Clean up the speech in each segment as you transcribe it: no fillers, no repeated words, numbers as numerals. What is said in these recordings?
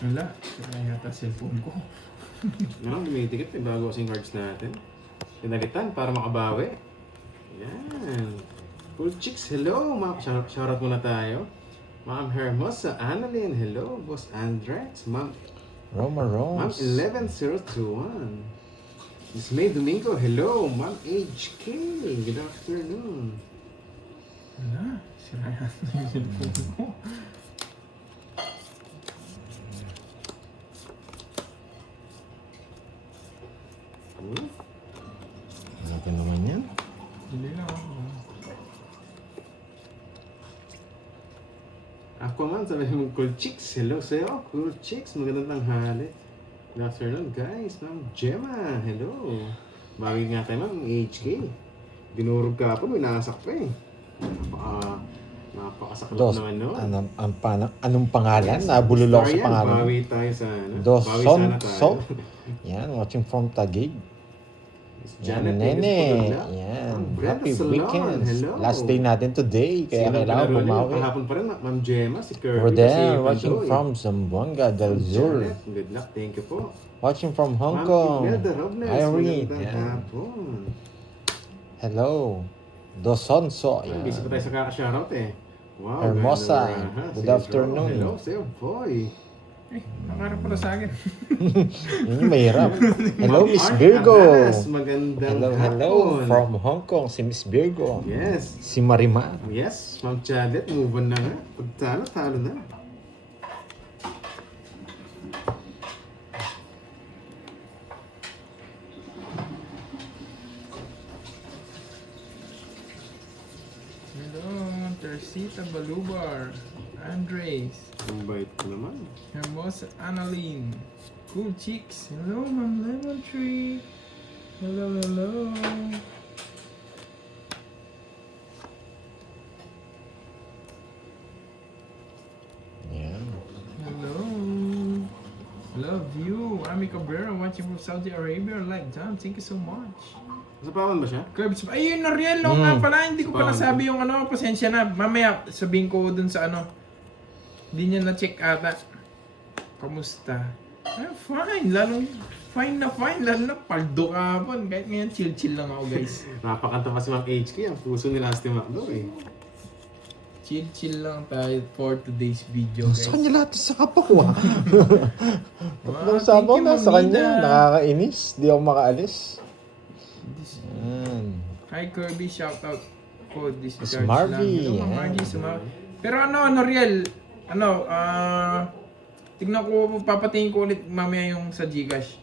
Wala. Sira yata cellphone ko. Ano, dumitikit eh, bago kasing cards natin. Pinalitan para makabawi. Yan. Cool chicks, hello. Shoutout muna tayo. Ma'am Hermosa, Annalyn, hello. Boss Andrex, Ma'am Roma Ma'am Rose. 11021. Miss May Domingo, hello. Ma'am HK, good afternoon. Wala. Sira yata yung cellphone ko. Ano ka naman yan? Hindi lang ako. Aquaman, sabi mo, cool chicks, hello sa'yo. Cool chicks, magandang tanghali. Good afternoon, guys. Ma'am Gemma, hello. Bawi nga tayo, Ma'am HK. Dinurog ka po, may nasak pa eh. Napakasaklap Dos, naman, no? anong pangalan? Nabulol ako sa Sorry yan, pangalan. bawi tayo sa ano? Dos Bawi Son sana tayo. So. Yan, watching from Taguig. Miss Yan, Janet, thank you nene. for good luck. Yan, Ma'am Brenda happy Salon, weekend. hello. Last day natin today, kaya Sino kailangan palaro niyo? bumawi. Kahapon pa rin, Ma'am Gemma, si Kirby. Rodel, kasi watching Pandoy. from Zamboanga del Sur. Janet, good luck, thank you po. Watching from Hong Ma'am Kong. Imelda Robnes, Irene. magandang Yan. hapon. Hello. Dos Sonso. Ay, Yan. busy pa tayo sa kaka-shoutout eh. Wow, Hermosa, ganda na, good si afternoon. Ro. Hello sa'yo, boy. Eh, nakarap pala sa akin. Yun yung mahirap. Hello, Ma'am Miss Art Virgo. Adalas, magandang Hello, hello. hapon. From Hong Kong, si Miss Virgo. Yes. Si Marimar. Yes, Ma'am Chadet, move on na nga. Pag talo, talo na. Hello, Teresita Balubar. Andres. Ang bait ko naman. Hermosa Annalyn. Cool chicks. Hello, Ma'am Lemon Tree. Hello, hello. Yan. Hello. Love you. Ami Cabrera watching from Saudi Arabia. Like John, thank you so much. Sa pawan ba siya? Curbs. Ayun, Noriel. No, nga pala. Hindi ko pa Spawn. nasabi yung ano. Pasensya na. Mamaya, sabihin ko dun sa ano. Hindi niya na-check ata. Kamusta? Fine. Lalong fine na fine. Lalo na paldo ka po. Kahit ngayon, chill-chill lang ako, guys. Napakanta pa si Ma'am HK. Ang puso ni Lasty Macdo eh. Chill-chill lang tayo for today's video, guys. Sa kanya lahat sa kapaw ah. Tatlong Thank sabaw you, na sa Ma'am kanya. Nida. Nakakainis. Di ako makaalis. Yan. Hi Kirby, shout out ko Miss discharge Marvy, lang. Hello, Ma'am yan. Marvy, Pero ano, Noriel, tignan ko, papatingin ko ulit mamaya yung sa Gcash.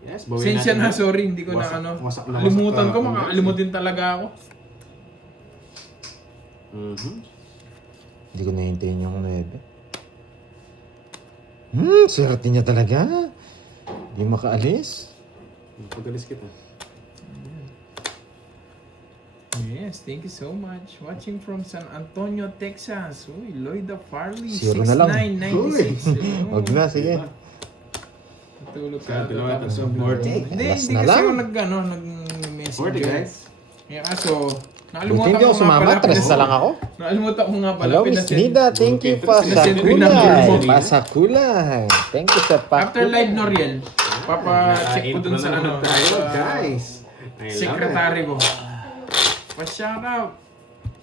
Yes, bawin Sensya natin. na, sorry, hindi ko Wasak- na ano. wasak na wasak Limutan ka, ko, guys. makakalimutin talaga ako. Hindi ko nahintayin yung 9. Swerte niya talaga. Di makaalis. Pagalis kita. Yes, thank you so much. Watching from San Antonio, Texas. Uy, Lloyda Farley, Zero na lang. 6996. Wag na, sige. Natulog Sa ka. atin naman, Tapos sa ang 40. Hindi, Last hindi na kasi lang. ako nag-message. 40 guys. Kaya kaso, Buti nakalimutan hindi ko ako nga sumama. pala. 3 na lang ako. Nakalimutan ko nga pala. Hello, Miss pinasend. Nida. Thank you pa sa Pinasend ko yung number kulay. mo. Pa sa kulay. Thank you sa pa. After live, Noriel, papa-check ko dun sa ano, tayo, guys. I love secretary ko. Pa-shout out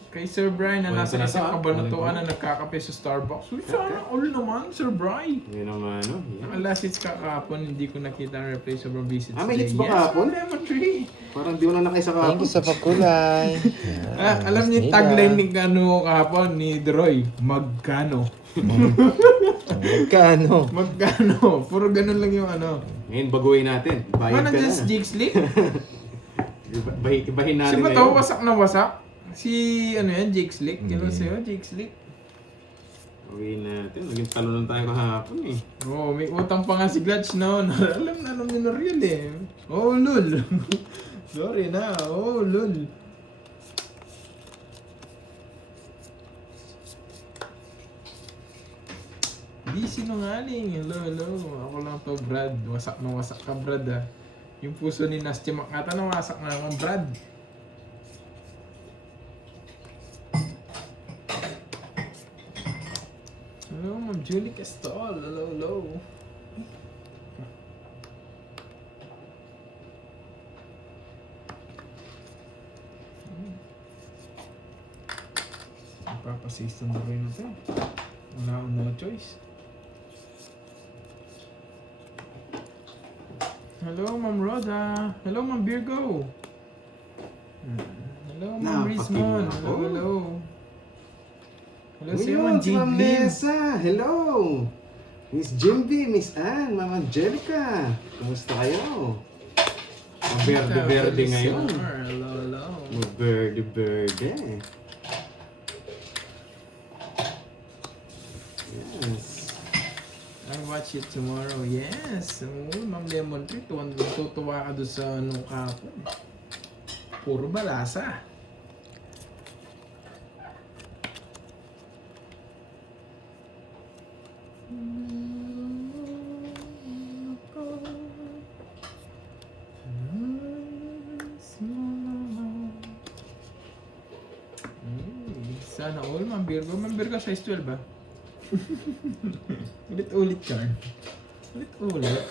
kay Sir Brian na Wala nasa pa na isang to, kabanatuan wala na nagkakape sa Starbucks. Uy, sana all naman, Sir Brian. Hindi naman, no? Naka-last hits ka kahapon, hindi ko nakita ang replay sobrang visits. Ah, may hits ba Yes, kahapon? Lemon Tree. Parang di mo na nakisa ka. Thank you sa pakulay. Alam niyo yung tagline ni ano kahapon ni Droy, magkano? Magkano? Magkano? Puro ganun lang yung ano. Ngayon, baguhin natin. Bayad Ano ka dyan na. si Jake Slick? Ibahin natin Si ba to? ngayon. Wasak na wasak? Si ano yan, Jake Slick? Kino Hindi. sa'yo, Jake Slick? Baguhin natin. Naging talunan tayo kahapon eh. Oo, may utang pa nga si Glutch noon. Alam na naman na real eh. Oh, lul. Sorry na. Oh, lul. Di sinungaling. Hello, hello. Ako lang to, Brad. Wasak na wasak ka, Brad ah. Yung puso ni Nasty Makata na wasak na naman, Brad. Hello, Ma'am Julie Castol. Hello, hello. Papasistan na rin ito. Wala akong no choice. Hello, Ma'am Roda. Hello, Ma'am Virgo. Hello, Ma'am Rizmon. Hello, hello. Hello, si Ma'am Si Ma'am Jim. Nessa. Hello. Miss Jimby, Miss Ann, Ma'am Angelica. Kumusta kayo? Verde-verde ngayon. Hello, hello. Verde-verde. Yes. I'll watch it tomorrow. Yes. Oh, Ma'am Lemon Tree. Tutuwa ka doon sa anong kapon. Puro balasa. Sana all, Ma'am Virgo. Ma'am Virgo, size 12 ba? Ulit-ulit yan. Ulit-ulit.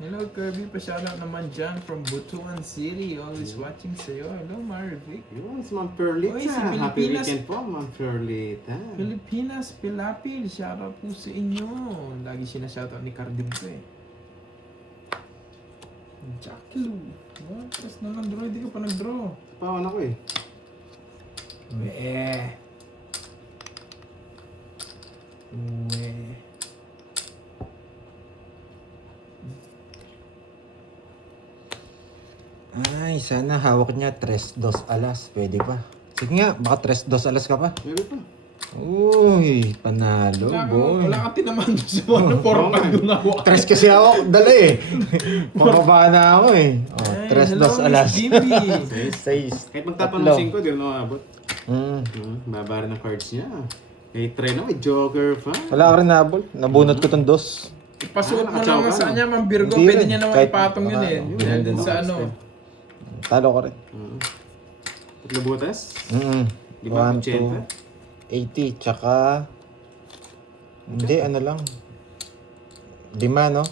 Hello Kirby, pa-shoutout naman dyan from Butuan City. Always watching sa'yo. Hello Marivic. Yun, si Ma'am Perlita. Oy, si Happy Pilipinas. weekend po, Ma'am Perlita. Pilipinas, Pilapil. Shoutout po sa inyo. Lagi sinashoutout ni Cardin ko eh. Jackie Lou. Oh, press na lang draw. Hindi ka pa nag-draw. Pawan ako eh. Weh. Ay, sana hawak niya 3-2 alas. Pwede pa. Sige nga, baka 3-2 alas ka pa. Meron pa. Uy, panalo, boy. Wala ka tinaman doon sa ano. Puro pag doon ako. 3 kasi ako, dala eh. Pababa na ako eh. Oh, 3-2 alas. Jimmy. 6. Kahit magtapang Tatlo. ng 5, di rin nakabot. Baba rin ang cards niya. May try na, may joker pa. Wala ka rin nabol. Nabunot ko tong 2. Ipasuot mo nakatsaw naman ka, sa no? kanya, Ma'am Virgo. Hindi Pwede rin. niya naman Kahit ipatong yun eh. baka- Dahil dun sa Yun, ano. Talo ko rin. Tatlo butas. Di ba, 1, 2, 80. Tsaka... Hindi, ano lang. 5, no?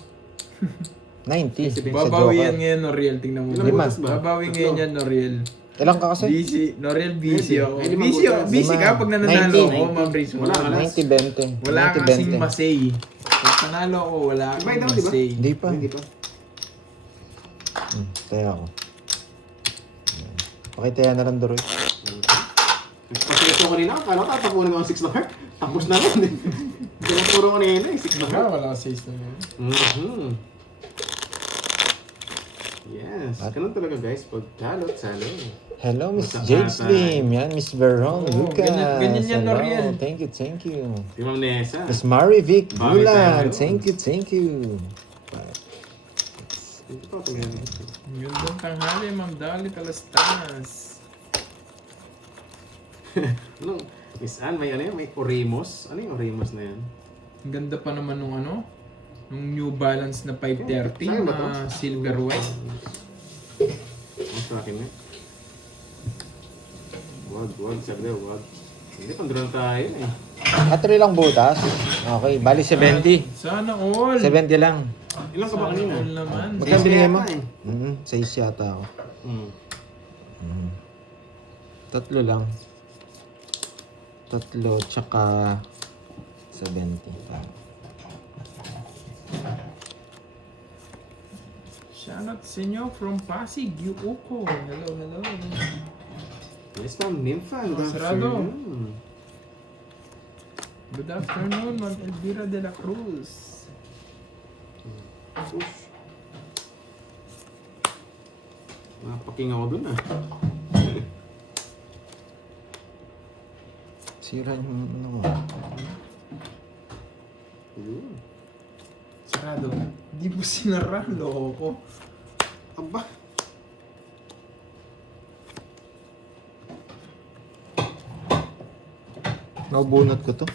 90. Sa Babawi yan Joker. ngayon, Noriel. Tingnan mo. Ilang Lima. butas ba? Babawi ngayon yan, Noriel. Ilang ka kasi? Busy. Noriel, busy Pwede. ako. Ay, limang Busy, butas. busy ka pag nananalo 90. ako, Ma'am Riz. Wala ka lang. 90-20. Wala ka kasing 90-20. masay. Pag panalo ako, wala Divide kang daw, di ba? masay. Hindi pa. Hindi pa. Taya ako. Pakitaya na lang, Doroy. Nagpasilip ko kanina, akala ko tatapunin ko ang 6 na card. Tapos na rin. Tinaturo ko kanina eh, 6 na Wala, card. wala ka says na yun. Yes, ganun talaga guys, pag talot, salo. Hello, Miss Masakatan. Jade Slim. Yan, Miss Veron Oo, Lucas. ganyan yan, Hello. Noriel. Thank you, thank you. Si Ma'am Nessa. Miss Marivic Bakit Bulan. tayo? Thank you, thank you. Hindi pa tumingin. Yun doon tanghali, Ma'am Dali Talastas. Ano? Miss Ann, may ano yun? May Oremus? Ano yung Oremus na yan? Ang ganda pa naman nung ano, nung New Balance na 530 Saan ba to? na silver white. Ang sa akin eh. Wag, sabi daw, wag. Hindi, pandro na tayo eh. Atro lang butas. Okay, bali 70. Sana all. 70 lang. Ilan ka ba Sana kanina? all naman. Magkano Six binigay mo? yata eh. 6 yata ako. Hmm. 3 lang. 3 tsaka 70. Shoutout sa inyo from Pasig, Yuuko. Hello, hello. Yes, Ma'am Nympha. Good Sarado. afternoon. Good afternoon, Ma'am Elvira de la Cruz. Oof. Napaking ako dun ah. Sira yung ano mo. Yun. Sarado. Hindi po sinara. Loko. Aba. Mabunot ko to.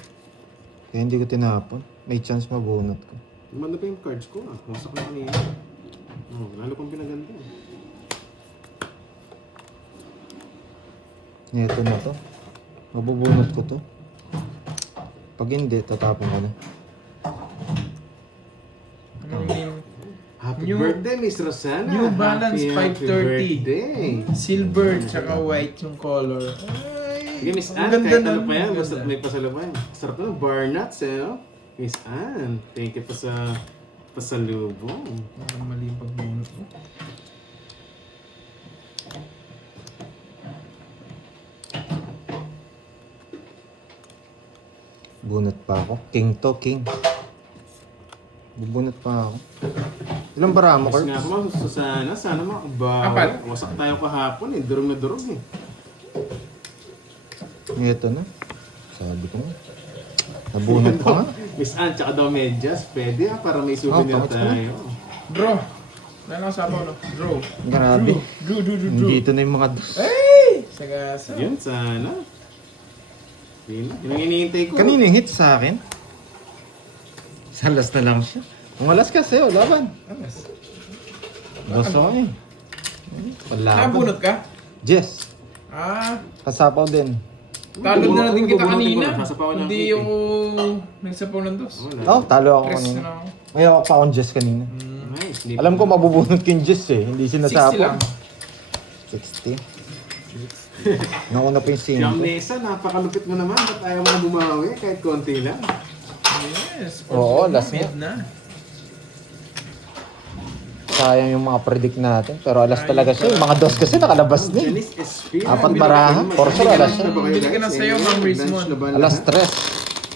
Kaya hindi ko tinapon. May chance mabunot ko. Gumanda pa yung cards ko ah. Wasak na kanina. Oh, lalo pang pinaganda. Neto na to. Mabubunot ko to. Pag hindi, tatapon ko na. Anong name? Happy New- birthday, Miss Rosana. New Balance Happy 530. birthday. Silver tsaka white yung color. Ay, Sige, Miss ang Ann, ganda kahit ano nun, pa yan, ang basta ganda. may pasalubay. Sarap na, bar nuts eh, no? Miss Ann, thank you pa sa pasalubong. Parang mali yung pagbunot mo. Bunot pa ako. King to, king. Bubunot pa ako. Ilang bara mo, Miss Kurt? nga po, Ma'am Susana, sana makabawi. Apat. Wasak tayo kahapon eh, durog na durog eh. Ito na. Sabi ko nga. Nabunot ko nga. Miss Ann, tsaka daw medyas, pwede ah, para may souvenir pangit ka na. tayo. Draw. Wala na sabaw, no? Draw. Grabe. Draw. Dito na yung mga Ay! Sagasa. Yun, sana. Yun ang hinihintay ko. Kanino yung hit sa akin? Salas na lang siya. Umalas ka sa'yo, laban. Alas. Gusto ko eh. Palaban. Nabunot ka? Jess. Ah, Kasapaw din. talo na din kita Bubunutin ko kanina. na, sasapawan lang Hindi kita eh. yung nagsapaw ng dos. Wala. Oh, talo ako Tres kanina. na ako. May ako pa akong Jess kanina. Nice. Di Alam ko mabubunot ko yung Jess eh. Hindi 60 sinasapaw. lang. 60. Nauna pa yung Si 5. Amnesa, napakalupit mo naman. Ba't ayaw mo na bumawi kahit konti lang? Yes. Oo, last mid nga. na. Sayang yung mga predict natin. Pero alas talaga siya. Yung mga dos kasi nakalabas na eh. Janice Espina. Apat barahan, for sure, alas siya. Bili ka na sa'yo, Ma'am Rizmon. Alas 3.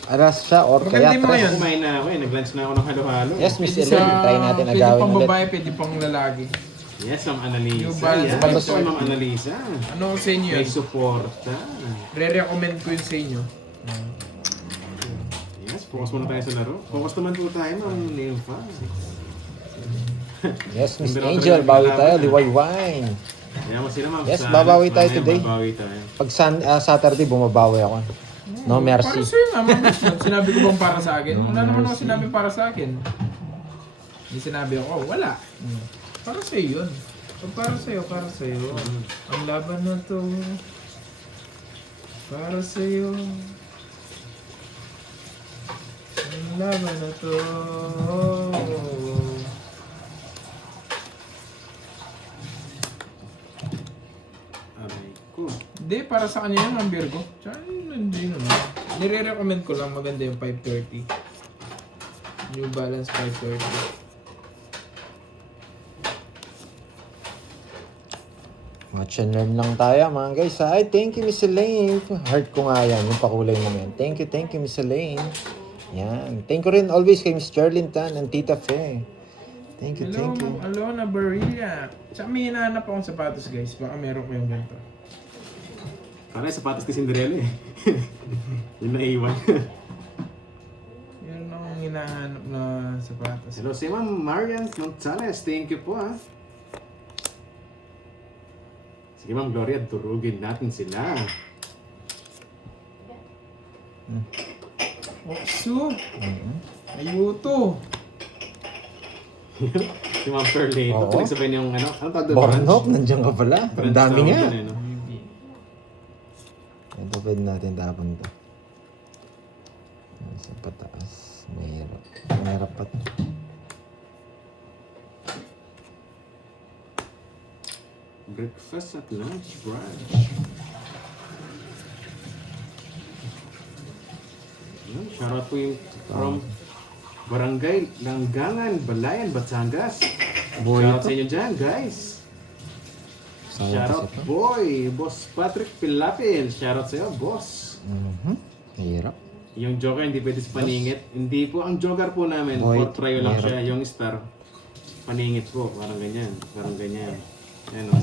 Alas siya or Maganda kaya yung mga yun. 3. Kumain na ako eh. Nag-lunch na ako ng halo-halo. Yes, Miss Pwede Ellen. Try natin Pwede agawin pang ulit. babae, pwede pang lalaki. Yes, Ma'am Annalisa. New Balance Yes, Balance. Ma'am Annalisa. Ano ko sa inyo May yun? suporta. Re-recommend ko yun sa inyo. Yes, focus muna tayo sa laro. Focus naman po tayo, Ma'am Nympha. Yes, Miss Angel. Bawi tayo. Liway wine. Kaya mo sila, Ma'am. Yes, Sa- babawi tayo mamaya today. Babawi tayo. Pag Saturday, bumabawi ako. No mercy. Para sa'yo nga, Ma'am Rizmon. Sinabi ko bang para sa akin? Wala naman ako sinabi para sa akin. Hindi sinabi ako, oh, wala. Para sa'yo yun. Pag para sa'yo, para sa'yo. Ang laban na to. Para sa'yo. Ang laban na to. Aray ko. Hindi, para sa kanya yun, Ma'am Virgo. Tsaka hindi naman. Nire-recommend ko lang maganda yung 530. New Balance 530. Watch and learn lang tayo mga guys. Ay, thank you Miss Elaine. Heart ko nga yan, yung pakulay mo yan. Thank you Miss Elaine. Yan. Thank you rin always kay Miss Charlene Tan and Tita Fe. Thank you. Hello, Alona Barilla. Tsaka may hinahanap akong sapatos guys. Baka meron ko yung ganito. Parang sapatos ni Cinderella eh. Yung naiwan. Meron akong hinahanap na sapatos. Hello, si Ma'am Marian Gonzalez. Thank you po ah. Sige Ma'am Gloria, turugin natin sila. Oksu! Ayuto! Si Ma'am Perley. Oo. Ito nagsabay niyong ano tawag doon? Bornok, nandiyan ka pala. Ang dami Branch nga. tawag yun, eh, no? Ito pwede natin tapon to. Sa pataas. Mahirap. Mahirap pa to. Breakfast at lunch, brunch. Yan, shoutout po yung from Barangay Langgangan, Balayan, Batangas. Boy Shoutout ito. sa inyo dyan, guys. Sayang Shoutout kasi to. boy, Boss Patrick Pilapil. Shoutout sa'yo, boss. Hirap. Yung joker hindi pwede sa paningit. Hindi po, ang joker po namin, Boy, for trio lang hirap. siya. Yung star, paningit po. Parang ganyan. Parang ganyan. Ayan o.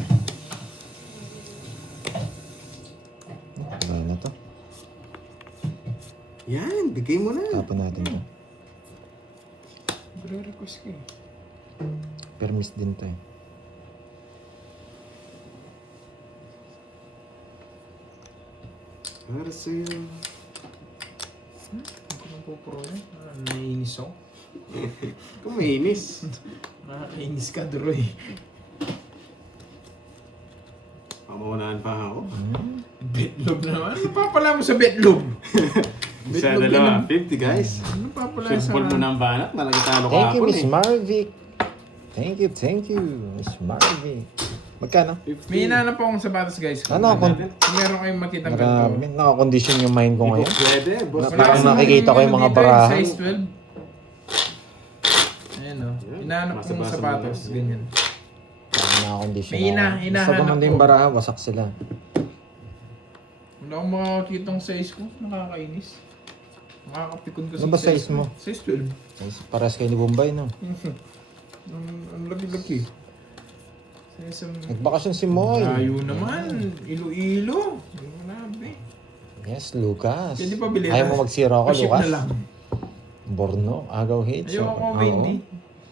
Wala na to. Yan, bigay mo na. Tapon natin to. Re-request ko eh. Permis din to eh. Para sa'yo. Ako nang pupuro yan. Naiinis ako. Kuminis. Nakakainis ka, Droy. Pamaunahan pa ako. Betlog naman. Ano pa pala mo sa betlog? Isa, Bitlog dalawa. yun. 50 guys. Ano pa pala Shootball mo ng banat. Malaki talo Thank you, kahapon Miss Marvic. Thank you, Miss Marvic. Magkano? 50. May hinanap akong sapatos guys. Ano, Kung meron kayong makita Marami. ganito. Nakakondisyon yung mind ko Hindi ngayon. po pwede. Boss, Parang kasi nakikita ko yung mga dito, barahan. Size 12. Ayan o. Hinahanap kong Basa-basa sapatos. mo lang. Ganyan. Parang nakakondisyon May ako. hinahanap Gusto gumanda yung ko. baraha, wasak sila. Wala akong makakitang size ko. Nakakainis. Nakakapikon ko Ano ba size mo? Size 12. Paras kayo ni Bombay, no? Ang laki-laki. Size Nagbakasyon si Moy. Layo naman. Ilo-ilo. Grabe. Yes, Lucas. Pwede pa bilhin. Ayaw mo magsira ako, Pa-ship Lucas? na lang. Borno, agaw hits. Ayoko ko, Oo. Wendy.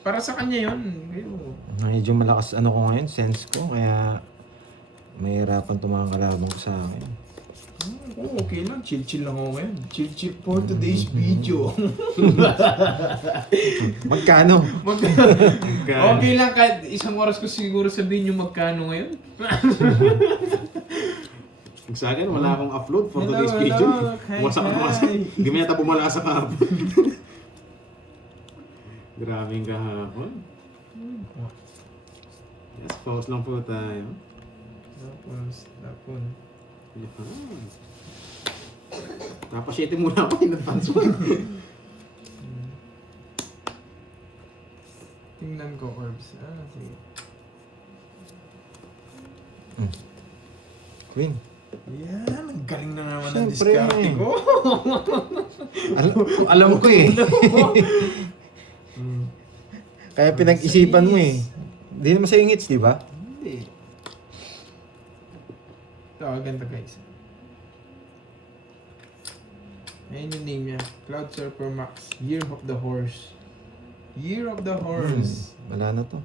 Para sa kanya yun. Ayoko. Medyo malakas ano ko ngayon, sense ko. Kaya mahirapan tumang kalabang ko sa akin. Oo, okay lang. Chill-chill lang ako ngayon. Chill-chill for today's video. Magkano? Okay lang kahit isang oras ko siguro sabihin yung magkano ngayon. Sa akin, wala akong upload for Hello, today's hello. video. Hi, Wasak na hi. wasak. Hindi mo yata bumala sa kahapon. Grabing kahapon. Yes, pause lang po tayo. Tapos. Yan. Tapos 7 muna ako in advance mo. Tingnan ko, Orbs. Sige. Queen. Yan, ang galing na naman ng Siyempre. diskarte ko. Alam ko eh. Kaya pinag-isipan mo eh. Hindi naman sa'yo yung hits, di ba? Hindi. Ito, ganda guys. Ayan yung name niya. Cloud Surfer Max. Year of the Horse. Year of the Horse. Wala na to.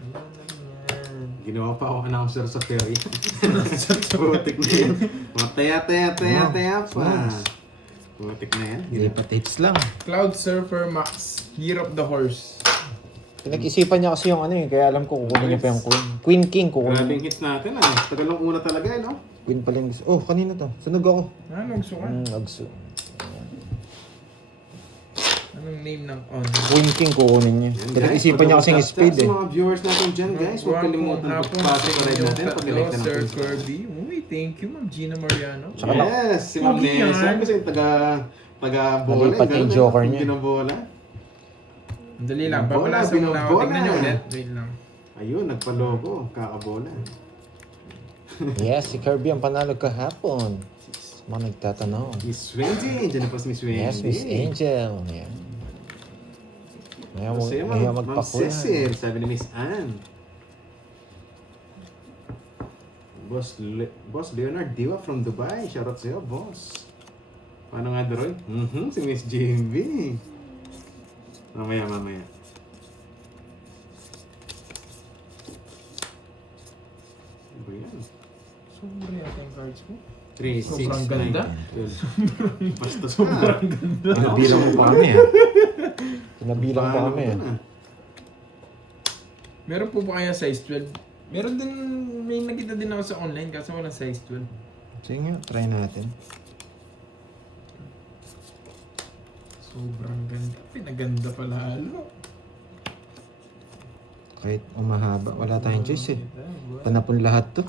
Ayan na yan. Ginawa pa ako announcer sa ferry. Putik na yan. Mataya pa. Putik na yan. Lipat hits lang. Cloud Surfer Max. Year of the Horse. Pinag-isipan niya kasi yung ano eh. Kaya alam ko kukunin niya pa yung Queen. Queen King kukunin. Grabing hits natin ah. Tagal lang una talaga eh, no? Queen pala yung gusto. Oh, kanina to. Sunog ako. Anong sukat? Agso. Anong name ng on? Queen King kukunin niya. Yan, Pinag-isipan niya kasi yung speed Sa eh. mga viewers natin dyan guys, huwag kalimutan pagpasok pa rin natin. Pag-like na Sir natin. Kirby. Uy, thank you, Ma'am Gina Mariano. Tsaka Yes, si Ma'am Pogi yan. Nessa. Kasi taga-bola. Nalipat niya yung joker niya. Ginabola. Dali lang, Bola, babalasan mo na ako. binobola. Tingnan niyo ulit. Wait lang. Ayun, nagpa-logo. Kakabola. Yes, si Kirby ang panalo kahapon. Mga nagtatanong. Miss Wendy. Diyan na po si Miss Wendy. Yes, Miss Angel. Yan. Ayaw Masaya ayaw Ma'am magpakulan. Cecil. Sabi ni Miss Ann. Boss Leonard Diwa from Dubai. Shoutout sa'yo, boss. Paano nga, Droy? Si Miss JB. Mamaya. Ano ba yan? Sobrang yata yung cards ko. 3, 6, Sobrang 9, ganda. 12. Bastos ka. Pinabilang mo pa kami ah. Pinabilang pa kami ah. Meron po ba kaya size 12? Meron din, may nakita din ako sa online kaso walang size 12. Sige nga, try natin. Sobrang ganda. Pinaganda pala halo. Kahit umahaba, wala tayong choice eh. Panapon lahat to.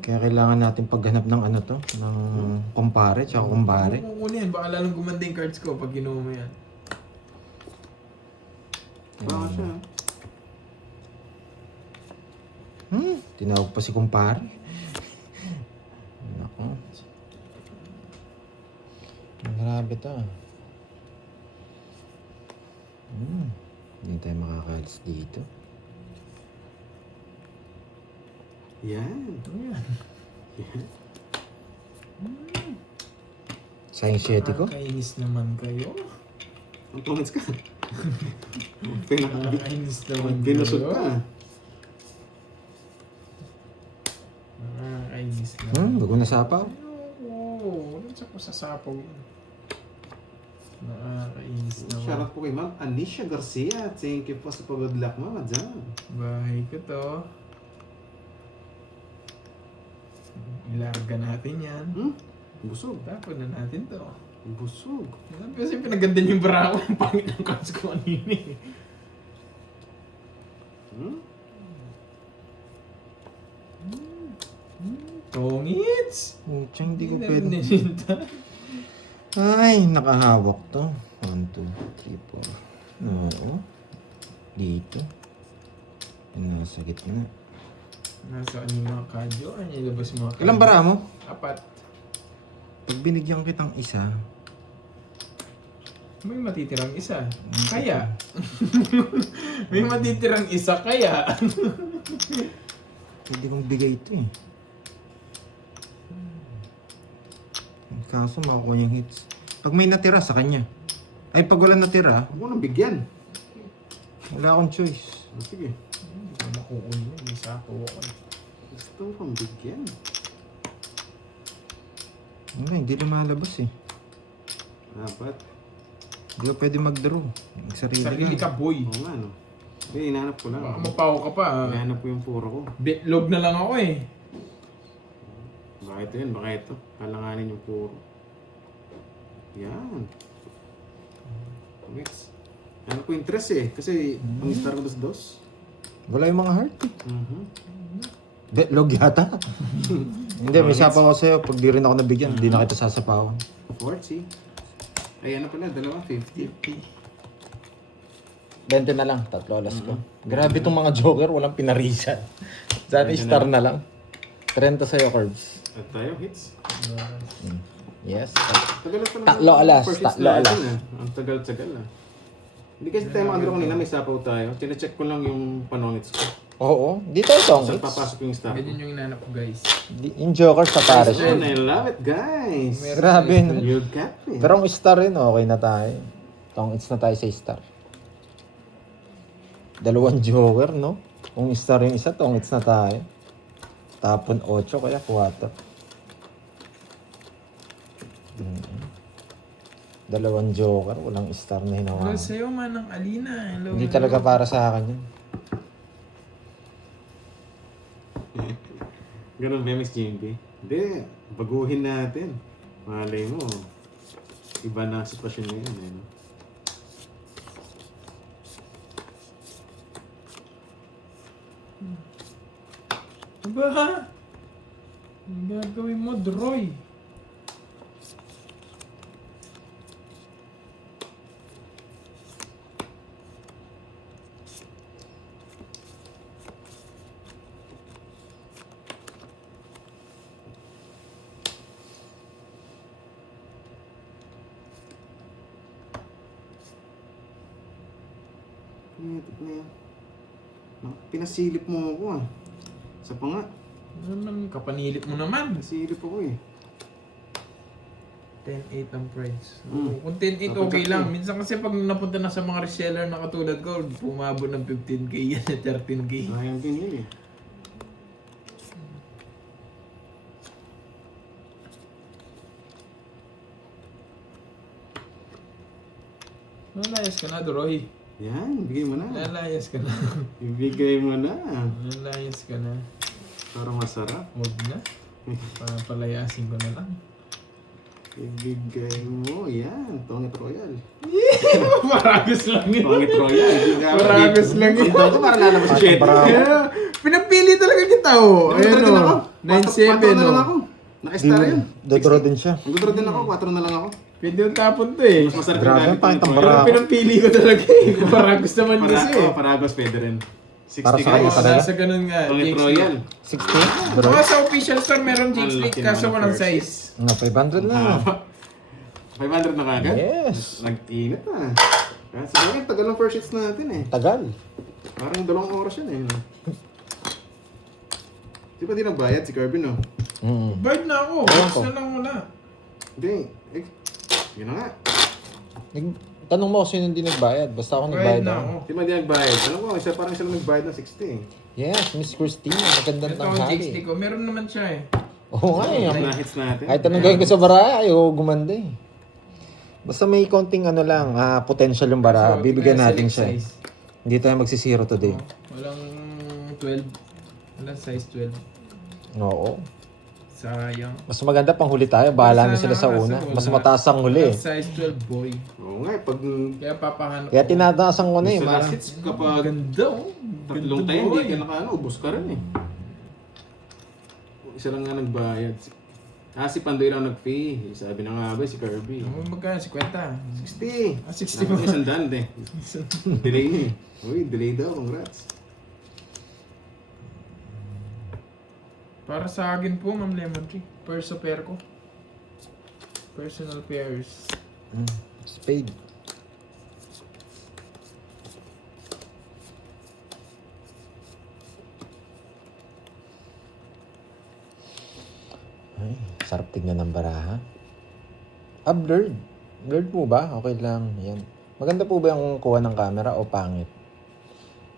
Kaya kailangan natin paghanap ng ano to, ng kumpare, tsaka kumpare. Kung kukunin, baka lalong gumanda yung cards ko pag ginawa mo yan. Baka siya. Tinawag pa si kumpare. Nako. Grabe to. Hindi tayo makakalis dito. Yan. Sayang 7 ko. Nakakainis naman kayo. Ang comments ka. Nakakainis naman kayo. Binusog ka. Nakakainis naman. Bago nasapaw. Oo, sa ko sa sapaw yun. Nakakainis naman. Shoutout po kay Ma'am Anisha Garcia. Thank you po sa pag-good luck, Ma'am. Adyan. Bahay ko to. Ilarga natin yan. Busog. Tapon na natin to. Busog. Kasi pinaganda niyo yung bara ko. Ang pangit ng cards ko kanina eh. Hmm? Tongits! Pucha, hindi ko na pwede. nilinta. Ay, nakahawak to. 1, 2, 3, 4. Oo. Dito. Nasa gitna. Nasaan yung mga kadyo? Ano yung labas yung mga kadyo? Ilang bara mo? 4. Pag binigyan kitang isa, May matitirang isa. Kaya. May matitirang isa kaya. pwede kong bigay ito eh. Kaso makukuha niyang hits. Pag may natira sa kanya. Ay, pag wala natira, Huwag mo nang bigyan. wala akong choice. Sige. Hindi ko makukuha yun. May sako ako. Gusto mo pang bigyan. Hindi lumalabas eh. Dapat. Hindi ka pwede mag-draw. Sarili ka, boy. Oo nga, no. Eh, hinahanap ko lang. Baka mapaw ka pa. Hinahanap ko yung puro ko. Bitlog na lang ako eh. Baka ito yun, baka ito. Kalanganin yung puro. Yan. Next. Hanap ko interest eh. Kasi, ang star ko dos. Wala yung mga heart eh. Mhm. Log yata. Hindi, may sapaw ko sa'yo. Pag di rin ako nabigyan, hindi na kita sasapawan. 40. Ay, ano pala, dalawa, 50. 20 na lang, tatlo alas ko. Grabe itong mga joker, walang pinarisan. Sana star na lang. 30 sa'yo, Corbs. At tayo, hits. Yes. Tagal pa naman. Tatlo alas, First hits tatlo natin, alas. ah. Ang tagal-tagal ah. Hindi kasi tayo mga kanina, may sapaw tayo. Chine-check ko lang yung panongits ko. Oo, dito itong. Saan papasok yung star ko. Ganyan yung inanap ko guys. Yung joker sa pares. And I love it, guys. Grabe. No? You got me. Pero ang star rin, okay na tayo. It's na tayo sa star. Dalawang joker, no? Kung star yung isa, it's na tayo. Tapon 8, kaya 4. Dalawang joker, walang star na Hello hinawa. sa'yo manang Alina. Hello. Hindi talaga para sa akin yun. Ganun ba, Miss Jimby? Hindi, baguhin natin. Malay mo, iba na ang sitwasyon ngayon. Eh, no? Aba! Ang gagawin mo, Droy? Ito na yan. Pinasilip mo ako ah. Sa pa nga. Ano naman, kapanilip mo naman. Pinasilip ako eh. 10-8 ang price. Mm. Kung 10-8 okay lang. Minsan kasi pag napunta na sa mga reseller na katulad ko, pumabot ng 15k yan, 13k. Sayang din yun eh. Lalayas ka na, Droy. Yan, bigay mo na. Lalayas ka na. Ibigay mo na. Lalayas ka na. Para masarap. Huwag na. Palayasin ko na lang. Ibigay mo. Yan, Tongit Royal. Maragos lang yun. Tongit Royal. Maragos lang yun. Ito ko para lalabas si Chet. Para- Pinapili talaga kita oh. Ayun Ayun ako. oh. 9-7 4 na lang oh. ako. Naka-star yun. Dodraw din siya. Mag-draw din ako. 4 na lang ako. Pwede yung tapon to eh. Mas masarap Grabe, yung pangit ang Tongit Pero Royal. Para- pinapili ko talaga eh. Maragos naman kasi eh. Paragos pwede rin. 60 Para sa kanya guys. talaga? Nasa ganun nga. Tongit Jigs Royal. 16? Draw? Mga sa official store merong Jigs Ang League laki kaso naman ng walang first. size. Nga, 500 lang. 500 na kagad? Yes. Nag-init ah. Kasi bakit tagal ng first hits natin eh. Tagal. Parang 2 oras yan eh. No? Di ba di nagbayad si Kirby no? Bayad na ako. Ewan ko. Gusto lang wala. Hindi. Eh, yun na nga. Tanong mo kung sino hindi nagbayad. Basta ako Bayad nagbayad na ako. ako. Di ba di nagbayad? Alam ko, parang isa lang nagbayad ng 60 eh. Yes, Miss Christina. Magandang Ito ang Jigs tanghali. League ko. Meron naman siya eh. Oo nga eh. Yung hits natin. Kahit anong gawin ko sa bara, ayaw gumanda eh. Basta may konting ano lang, potential yung bara. So, Bibigyan tingnan natin select siya. size. Hindi tayo magsisiro today. Walang 12. Walang size 12. Oo. Sayang. Mas maganda pang huli tayo. Bahala na Sana sila sa nga, una. sa Mas una. mataas ang huli. Size 12 boy. Oo nga, pag Kaya papahanap Kaya tinataasan ko na eh. sa Marang, last hits, kapag Ganda oh. tatlong Ganda, tayo, boy. hindi ka nakaano, ubos ka rin eh. Isa lang nga nagbayad. Si Pandoy lang nag-pay. Sabi na nga ba, si Kirby. Ano magkano? 50. 60. 60 Nakita isang daan eh. Delay na eh. Uy, delay daw. Congrats. Para sa akin po, Ma'am Lemon Tree. Perso pair ko. Personal pairs. spade. Ay, sarap tignan ng baraha. Blurred. Blurred po ba? Okay lang. Yan. Maganda po ba yung kuha ng camera o pangit?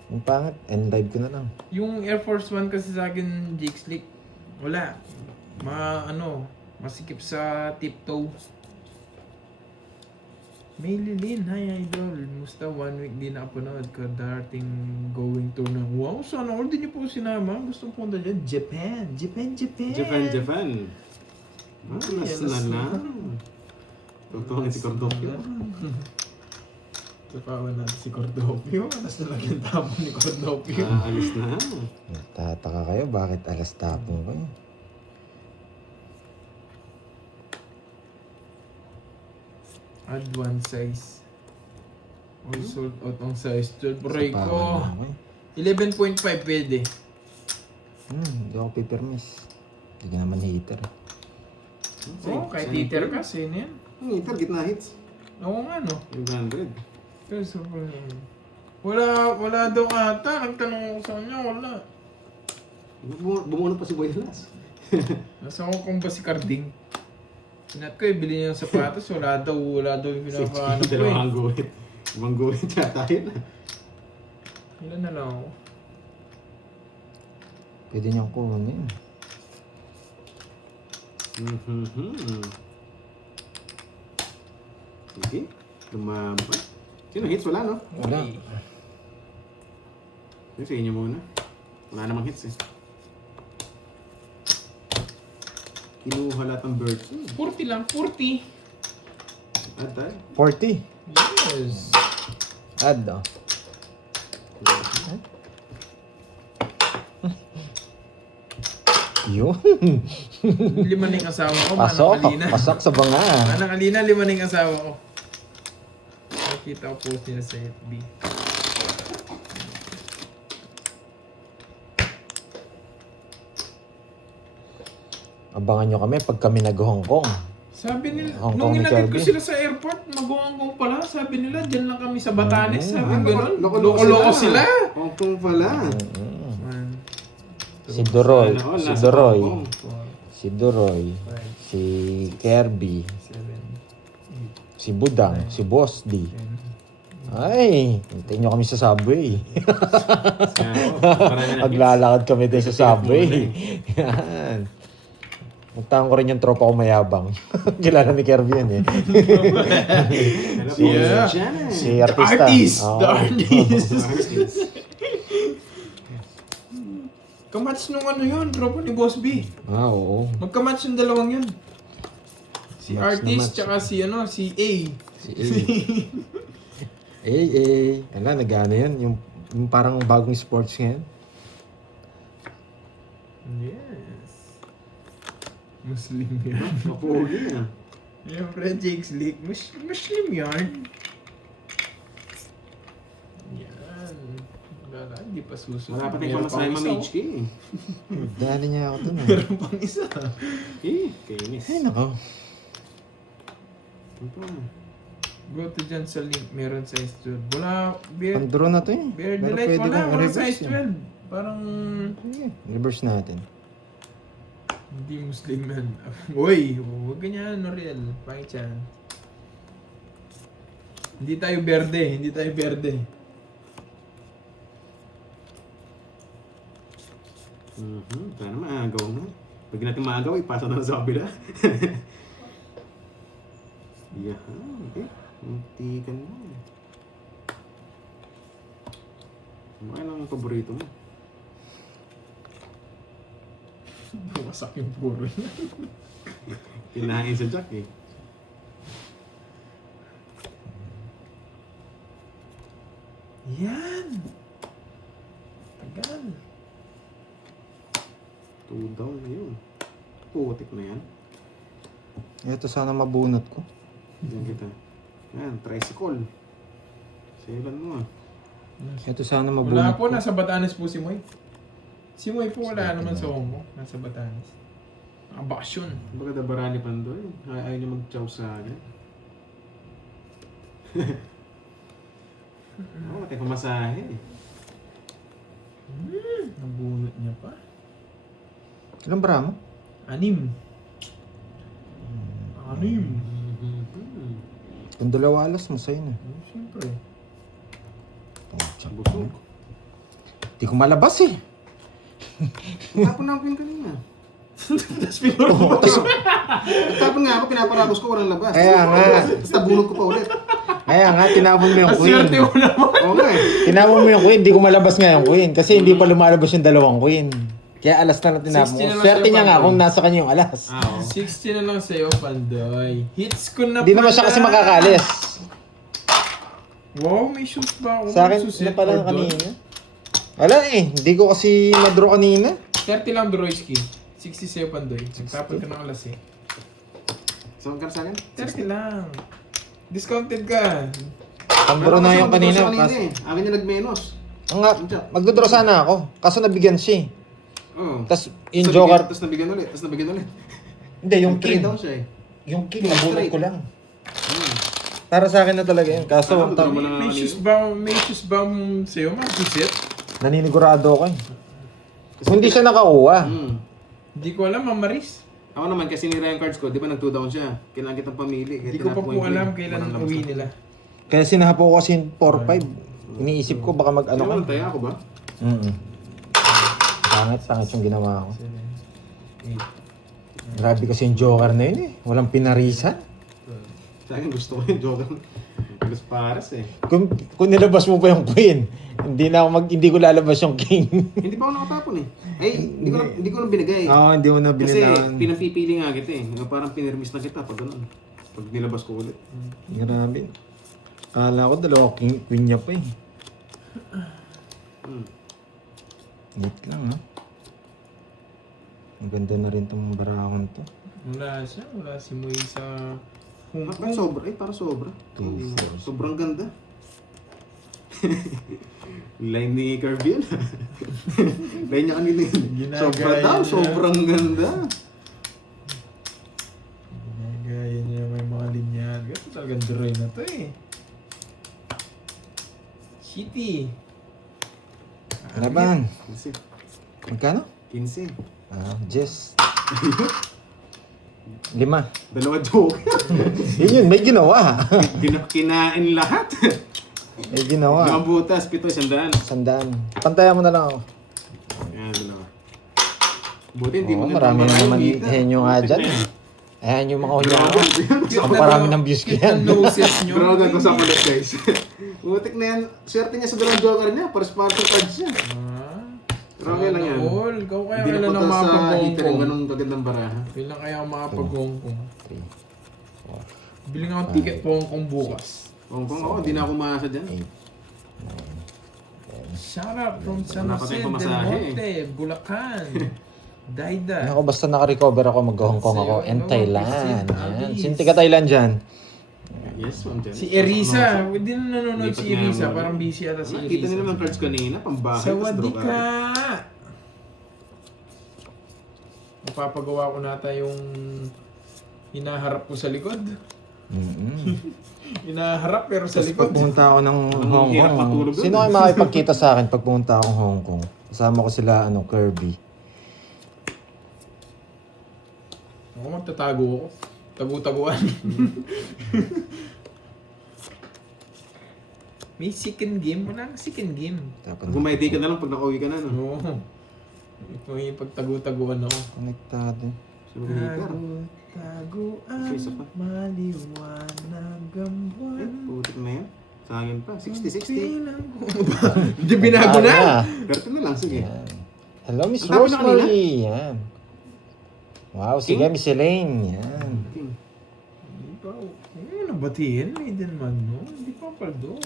Yung pangit, end live ko na lang. Yung Air Force One kasi sa akin, Jake Slick, wala. Masikip sa tiptoe. Maylilin, hi idol. Musta 1 week di nakapanood ka darating going tour ng wow, sana all din niyo po sinama. Gustong punta dyan. Japan. Japan. Alas na lang. Totoo si Cordopio. Tapawan natin si Cordopio. Alas na lang yung tapon ni Cordopio. Alis na. Tataka kayo, bakit alas tapong ko eh? Add one size. Or sold out ang size 12. Ray Sa ko. pawan na ako eh. 11.5 pwede. Hindi ako pipermiss. Hindi ka naman hater. Oo, kahit heater ka, sino yan? Ang hitter, gitna hits. Oo nga no. 500. Pero super wala daw ata. Nagtanong ako sa kanya, wala. Bumuno pa si Buenas. Nasa Hong Kong ba si Carding? Sinat ko bili niya ng sapatos, wala daw yung pinapahanap ko eh. Dalawang guhit. Ibang guhit yata yun. Ilan na lang ako? Pwede niyang kunin. Sige. Lumamba. Sino hits? Wala, no? Wala. Yung sa inyo muna. Wala namang hits eh. Kinuha lahat ng birds. 40 lang, 40. Add tayo. 40. Yes. Add oh. Yun. Lima na yung asawa ko, Pasok. Manang Alina. Pasok sa banga. Manang Alina, lima na yung asawa ko. Nakita ko post niya sa FB. Abangan nyo kami pag kami nag-Hong Kong. Sabi nila, Hong nung Kong ni inatid ko Kirby. sila sa airport, mag-Hong Kong pala. Sabi nila, dyan lang kami sa Batanes. Sabi gano'n. Loko-loko sila. Hong Kong pala. One, Si Doroy. Sana all, Si nasa Doroy. Hong Kong. four, Si Doroy. five, Si Kirby. 7, 8, Si Budang. Si Boss D. 10. Ay, hintayin nyo kami sa subway. Marami na hits. Maglalakad kami din sa subway. Yan. Puntahan ko rin yung tropa ko mayabang. Kilala ni Kirby yun eh. Hello po, Yeah. Janet. Si artista. Artist! Oo. The artist! Artist. Kamatch nung ano yun, tropa ni Boss B. Oo. Magkamatch yung dalawang yun. Si Match na artist match. tsaka si A. Si A. Ala, nag-ano yun? Yung parang bagong sports ngayon. Yes. Muslim yan. Mapugi na. Yung friend Jake Slick, Muslim yan. Yan. Wala, hindi pa susunod. Wala pa tayong pamasahe Meron Ma'am pang isa, HK. Dali niya ako dun oh. eh. Meron pang isa. Kainis. Ay, nako. Ano pa? Go to dyan sa link, meron size 12. Wala, bear, Pang-draw na to eh. bear Pero delight, pwede wala, kong wala reverse size yan. 12. Parang, Sige, reverse natin. hindi Muslim yan. Uy, huwag ganyan, Noriel. Pangit yan. Hindi tayo berde. Sana maagaw na. Pag natin maagaw, ipasa na lang sa kabila. Yeah. Okay. Muntikan na. Ano kaya lang ang paborito mo? Bumasak yung puro niya. Kinain sa Jack eh. Yan! Tagal. 2 down yun. Putik na yan. Ito sana mabunot ko. Diyan kita. Yan, tricycle. Sailan mo ah. Ito sana Wala mabunot po, ko. nasa Batanes po si Moy. Si Moy po wala naman sa Hong Kong. Nasa Batanes. Bakasyon. Baga Dabarani Pandoy. Ayaw niya mag-chow sa akin. Oo, pati pamasahe eh. Nabunot niya pa. Ilang bara mo? 6. 6. Kung dalawa alas, masaya na. Siyempre. Busog. Di ko malabas eh. Tapon na ako yun kanina. Tapos pinuro ko. Tapon nga ako, pinaparagos ko, walang labas. Kaya nga. Tapos nabunot ko pa ulit. Kaya nga, tinapon mo yung queen. Aswerte mo naman. Oo nga eh. Tinapon mo yung queen, di ko malabas nga yung queen. Kasi hindi pa lumalabas yung dalawang queen. Kaya alas na lang tinapon 60 ko. na lang Swerte siya, niya nga Pandoy. kung nasa kanya yung alas. Oo. 60 na lang sa'yo, Pandoy. Hits ko na Hindi naman siya kasi makakalis. Wow, may shoes ba ako? Sa akin, Susit na pala or doon? kanina. Wala eh, hindi ko kasi na-draw kanina. 30 lang, Broyski. 60 sa'yo, Pandoy. Nagtapon ka ng alas eh. Saan ka sa akin? 30 lang. Discounted ka. Ang-draw na yung kanina. Kanina Kaso, eh. Akin yung nag-menos. ang nga, magdodraw sana ako. Kaso nabigyan siya eh. Oo. Tapos yung joker, Tapos nabigyan ulit. Tapos nabigyan ulit. hindi, yung Nag-trade king. daw siya eh. Yung king, nabunot ko lang. Hmm. Para sa akin na talaga yun. Kaso, Ano, tam- mo na May kanina. shoes ba sa'yo, mga susit? naninigurado ako eh. Kung hindi siya nakakuha. Hmm. Hindi ko alam, Mamaris. Ako naman, kasi nira yung cards ko, di ba nag-2 down siya? Kailangan kitang pamili. Hindi ko pa po alam kailan uwi nila. Kaya sinahapo ko kasi yung 4-5. Iniisip ko baka mag-ano Ano ka. ka? Taya ako ba? Pangit yung ginawa ko. Grabe kasi yung joker na yun eh. Walang pinarisan. Sa akin gusto ko yung joker. Gusto paras eh. Kung nilabas mo pa yung queen, hindi ko lalabas yung king. Hindi pa ako nakatapon eh. Ay, hindi ko na binigay. Oo, hindi mo na Kasi binilangan. pinapipili nga kita eh. Parang pinirmis na kita pag ganun. Pag nilabas ko ulit. Grabe. Kala ko dalawa queen niya pa eh. Hmm. Wait lang ha. Ang ganda na rin tong barakon to. Wala siya, wala si Moy sa Hong Bakit Kong. sobra? Eh, para sobra. Two, four. Sobrang ganda. Line ni Carville. Line niya kanina yun. Ginagaya Sobra daw, niya. sobrang ganda. Gaya niya may mga linyad. Ganito talagang dry na to eh. Shitty. Ano ba? 15. Magkano? 15. Jess. 5. Dalawa joke. Yun, may ginawa. Kinain lahat. May ginawa. Mga butas, 7, 100. 100. Pantayan mo na lang ako. Ayan, dalawa. Buti hindi Oo, mo marami na naman kita. henyo nga dyan. Ayan yung mga hunyawa. Ang parami ng views ko yan. noses nyo. Bro, ganito sa kulit guys. Butik na yan. Swerte niya sa dalawang joker niya. Para sponsor cards niya. Pero okay lang yan. All. Ikaw kaya Hindi na kailan ang punta sa makapag-Hong heater yung Kong? ganung kagandang baraha. Kailan kaya ang makapag-Hong Kong? 3, Bili nga akong ticket po Hong Kong bukas. Hong Kong, oo, di na ako maasa dyan. 8, Shout out from San Wala pa Jose tayong del pamasahe. Monte, Bulacan. Daida. Ako basta naka-recover ako, mag-Hong Kong ako. And Thailand. Ayan. Sino taga Thailand dyan? Yes, ma'am dyan. Si Erisa. Hindi na nanonood Lipat si nga Erisa. mo. Parang busy ata si Nakita nila Erisa. ng cards kanina, pambahay, tas Sawadee droga. ka! Mapapagawa ko nata yung hinaharap ko sa likod. Hinaharap pero sa Tapos likod. pag pumunta ako ng Hong hirap Kong, matulog dun. sino kayo makipagkita sa akin pag pumunta ako ng Hong Kong? Kasama ko sila, Kirby. Ako magtatago ako. Tagu-taguan. May second game. Wala nang second game. Tapos Gumay-day ka na lang pag nakauwi ka na, no? Oo. Ito yung pagtagu-taguan ako. konektado. Sa mga heater. Taguan, Isa pa. maliwanag ang Eh, buwan. putik na yan. Sa akin pa, 60-60. Bilang ko ba? Hindi binago na! Ganito na lang, sige. Yan. Hello, Miss Ang dami na Rosemary. Yan. Wow, sige, Miss Elaine. Yan. King. Hindi pa. Nabatiin. Maiden Magno. Hindi pa paldo.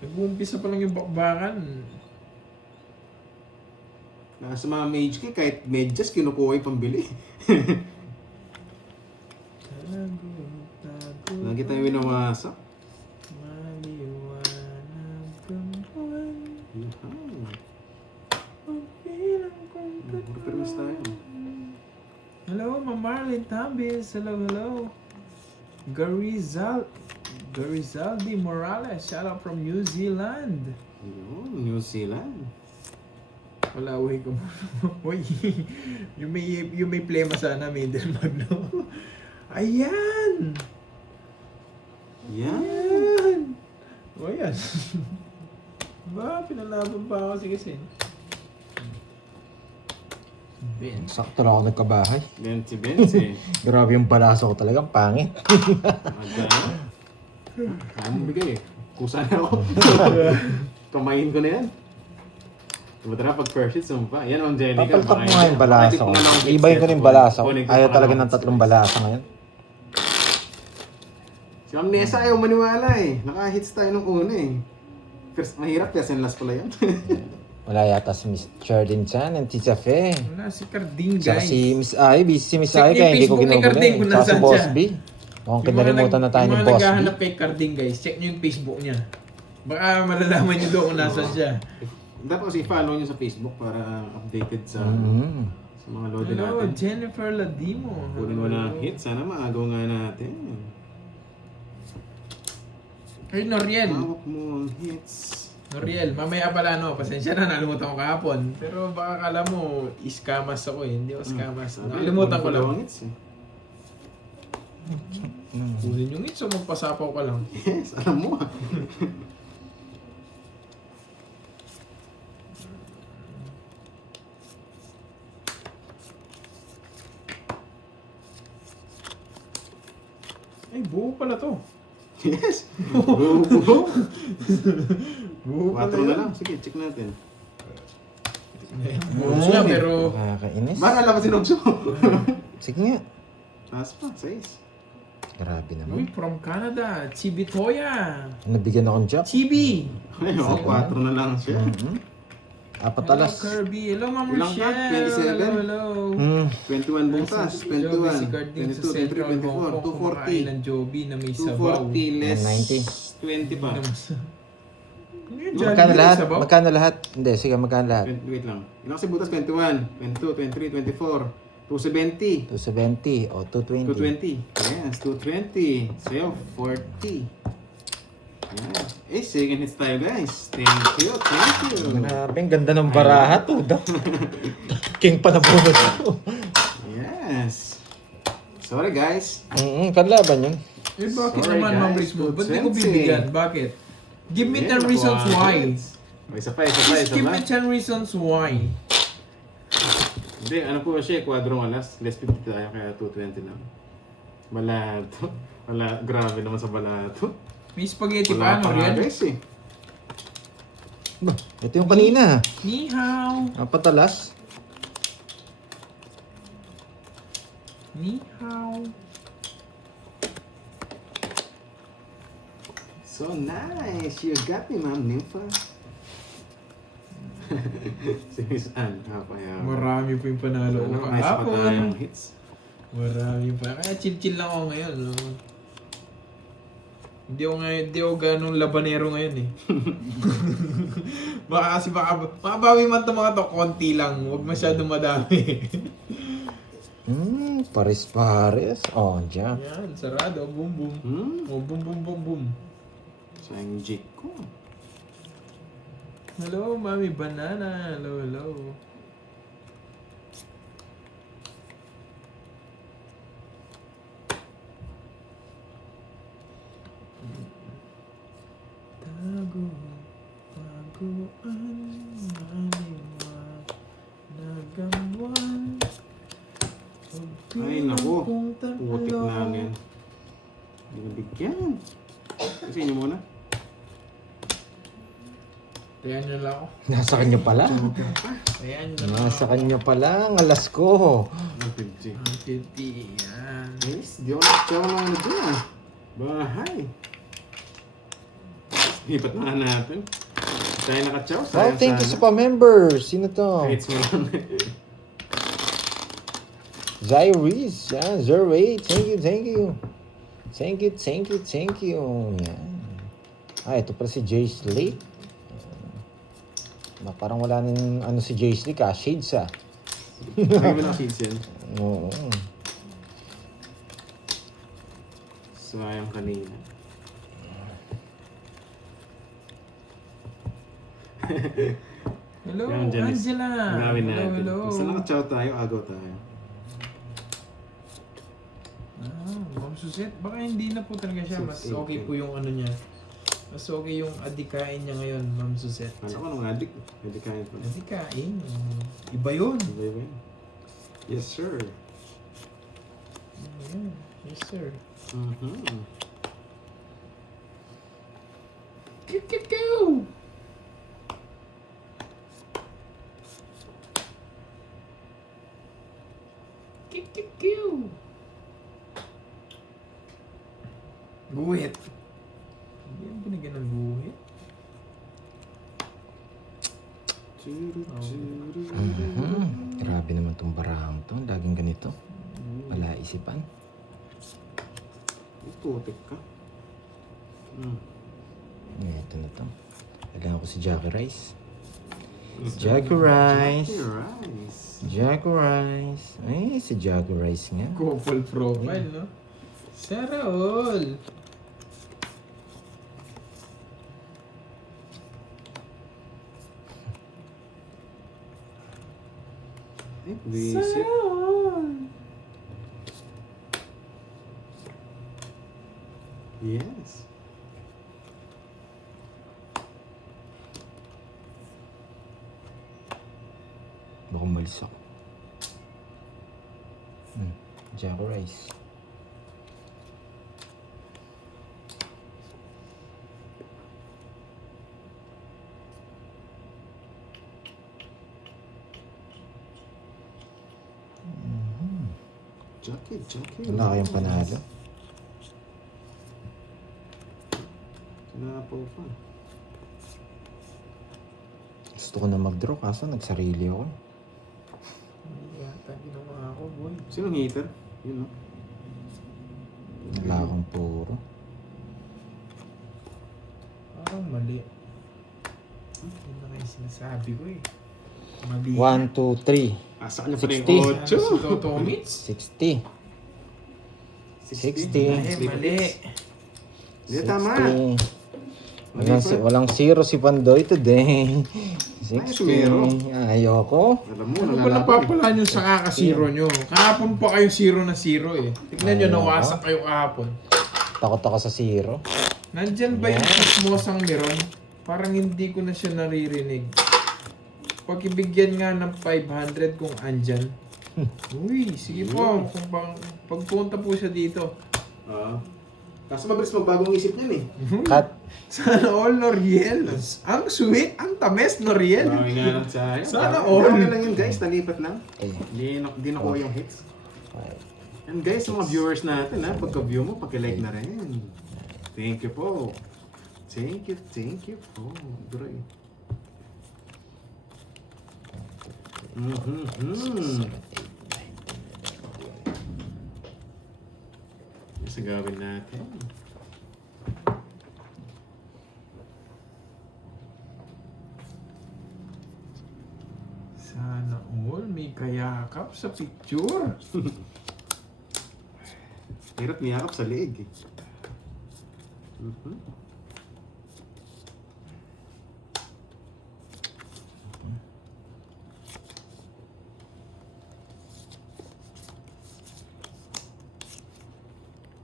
Nag-uumpisa pa lang yung bakbakan. Nasa mga mage key, kahit medyas, kinukuha yung pambili. Lagi tayo winawasak. Maliwanag kang buwan. Puro permis tayo. Hello, Ma'am Marlene Tambis. Hello, hello. Garizaldi Morales. Shout out from New Zealand. Yun, New Zealand. Wala, uwi ko muna. Uy, yung may plema sana, Maiden Magno. Ayan! Yan. Ayan! O, ayan. Ba, pinalaban pa ako. Sige, sin. Sakto lang ako nagkabahay. 20-20. Grabe yung balaso ko talagang pangit. Magkano? Ano bigay? Kusa na ako. Kamayin ko na yan. Diba na pag first hit, sumpa. Yan, Angelica. Papaltak mo nga yung balaso ko. Ibayin ko na yung balaso ko. Ayaw talaga ng 3 balaso ngayon. Si Ma'am Nessa ayaw maniwala eh. Naka-hits tayo nung una eh. First, mahirap kasi last pala yan. Wala yata si Miss Charlene Chan and Tita Fe. Wala, si Carding, Saka guys. si Miss Ai, busy si Miss Check Ai yung kaya hindi ko Facebook ni Carding kung ginugulo. Saka si nasaan Boss siya. B. Mukhang Yung kinalimutan na tayo ni Yung Boss mga B. naghahanap kay Carding, guys. Check nyo yung Facebook niya. Baka malalaman nyo doon kung nasaan siya. Dapat kasi follow nyo sa Facebook para updated sa sa mga loaded Hello, natin. Jennifer Ladimo. Kunin mo na ang hit. Sana maagaw nga natin. Hey, Noriel. Hawak mo ang hits. Noriel, mamaya pala pasensya na, nalimutan ko kahapon. Pero baka kala mo, iskamas ako eh. Hindi ako iskamas. Nalimutan ko lang. Ang hits eh. Kunin yung hits o magpasapaw ka lang. Yes, alam mo ah. Ay, buo pala to. Yes! Buo. Buo 4 na lang. Sige, check natin. Buo siya, pero... Nakakainis. Bakit alam mo sinugso? Sige nga. Taas pa, 6. Grabe Uy, naman. from Canada. Chibi Toya. Nabigyan akong job. Chibi. Ay, 4 na lang siya. Apat Hello, alas. Kirby. Hello, Ma'am Ilang ka? Rochelle. 27? Hello, hello. 21 butas. Si Joby, si 21. Carding sa 22, Central 23, Hong Kong. 24. Kumakain ng Joby na may sabaw. 240 less 90. 20 pa. Magkano lahat? Magkano lahat? Hindi, sige, magkano lahat? Wait lang. Ilang kasi butas? 21, 22, 23, 24, 270, 270 o 220. 220. Yes, 220. Sa'yo, 40. Yan. Eh, second hits tayo guys. Thank you, thank you. Grabe, ang ganda ng baraha to. King pa na bonus to. Yes. Sorry guys. Kalaban yun. Eh, bakit Sorry, naman, Ma'am guys. Riz mo? Ba't di ko 220? bibigyan? Bakit? Give me 10 reasons why. Isa pa, isa pa, Please isa give pa. me 10 reasons why. Hindi, ano po siya, quadrong alas. Less 50 tayo, kaya 220 lang. Balato. Wala, grabe naman sa balato. May spaghetti Wala pa, pa ano nga yan? guys eh. Ba, ito yung kanina. Ni hao. Apat alas. Ni hao. So nice! You got me, Ma'am Nympha. Si Miss Anne, kapaya. Marami pa yung panalo ko Nice pa tayong kahapon. hits. Marami pa. Kaya chill-chill lang ako ngayon. No? Hindi ako ganong labanero ngayon eh. Baka kasi makabawi man itong mga to, konti lang. Huwag masyadong madami. Paris. Oh, dyan. Yan, sarado. Boom, boom. Oh, boom, boom, boom, boom. Sayang jig ko. Hello, Mami Banana. Hello, hello. Tago, baguan, nagawan. Ay, naku. Putik namin. Hindi nabigyan. Kasi inyo muna. Tayan nyo lang ako. Nasa kanya pala. Tayan nyo lang Nasa ako. kanya pala ang alas ko. 150. 150. Yan. Guys, di ako nakatsaw ng ano dun ah. Bahay. Lipat na nga natin. Tayo nakatsaw. Oh, thank you sa pa-members. Sino to? Kahit mo lang. Zyris. Yan, Zerway. Thank you, thank you. Thank you, thank you, thank you. Yan. Ah, ito pala si Jay Slate. Parang wala nang ano si Jay Slate ah. Shades ah. Lagi mo nakashades yan. Oo. Sayang kanina. Hello, Yan, Janice. Angela. Gawin Hello, natin. hello. Basta nakatsaw tayo, agaw tayo. Ma'am Suzette, baka hindi na po talaga siya. Mas okay po yung ano niya. Mas okay yung adikain niya ngayon, Ma'am Suzette. Ano ka nung addict? Hindi kain pa. Adikain? Iba yun. Iba yun. Yes, sir. Ayan. Yes, sir. Mhm. Kiw, kiw, kiw! Kiw, kiw, kiw! Guhit. Hindi yan binigyan ng guhit. Grabe naman tong barahang to. Laging ganito. Wala isipan. Putik ka. Ito na to. Kailangan ko si Jackie Rice. Jackie Rice. Jackie Rice. Jackie Rice. Ay, si Jackie Rice nga. Couple profile, no? Sana all. Visit. Yes. Baka umalis ako. Jackie Rice. Jackie. Wala kayong panalo. Kinapaw pa. Gusto ko na mag-draw kaso nagsarili ako. Hindi yata ginawa ako, boy. Sinong hater? Yun, no? Wala akong puro. Parang mali. Yun na kayo sinasabi ko eh. Mali. 1, 2, 3. Sa kanya pa rin 60. 8. Si Toto Mitz? 60. 60. Mali. Hindi, tama. 60. Walang zero si Pandoy today. 60. Ayoko. Alam mo, Ano ba nalalaban. napapalaan nyo sa kakasiro nyo? Kahapon pa kayo 0 na 0 eh. Tignan nyo, Ayoko. nawasak kayo kahapon. Takot ako sa zero. Nandyan ba yung chismosang meron? Parang hindi ko na siya naririnig. Pagkibigyan nga ng 500 kung andyan. Uy, sige po. Kung pagpunta po siya dito. Kaso mabilis magbagong isip niyan eh. Cut. Sana all Noriel. Ang sweet, ang tamis Noriel. Bawin nga lang sa'yo. Sana Bawin all. nga lang yun guys, nalipat lang. Eh. Di nakuha yung hits. And guys, sa mga viewers natin ha, pagka-view mo, paki-like na rin. Thank you po. Thank you po. Bro. Isa gawin natin. Sana all may kayakap sa picture. Hirap niyakap sa leeg eh.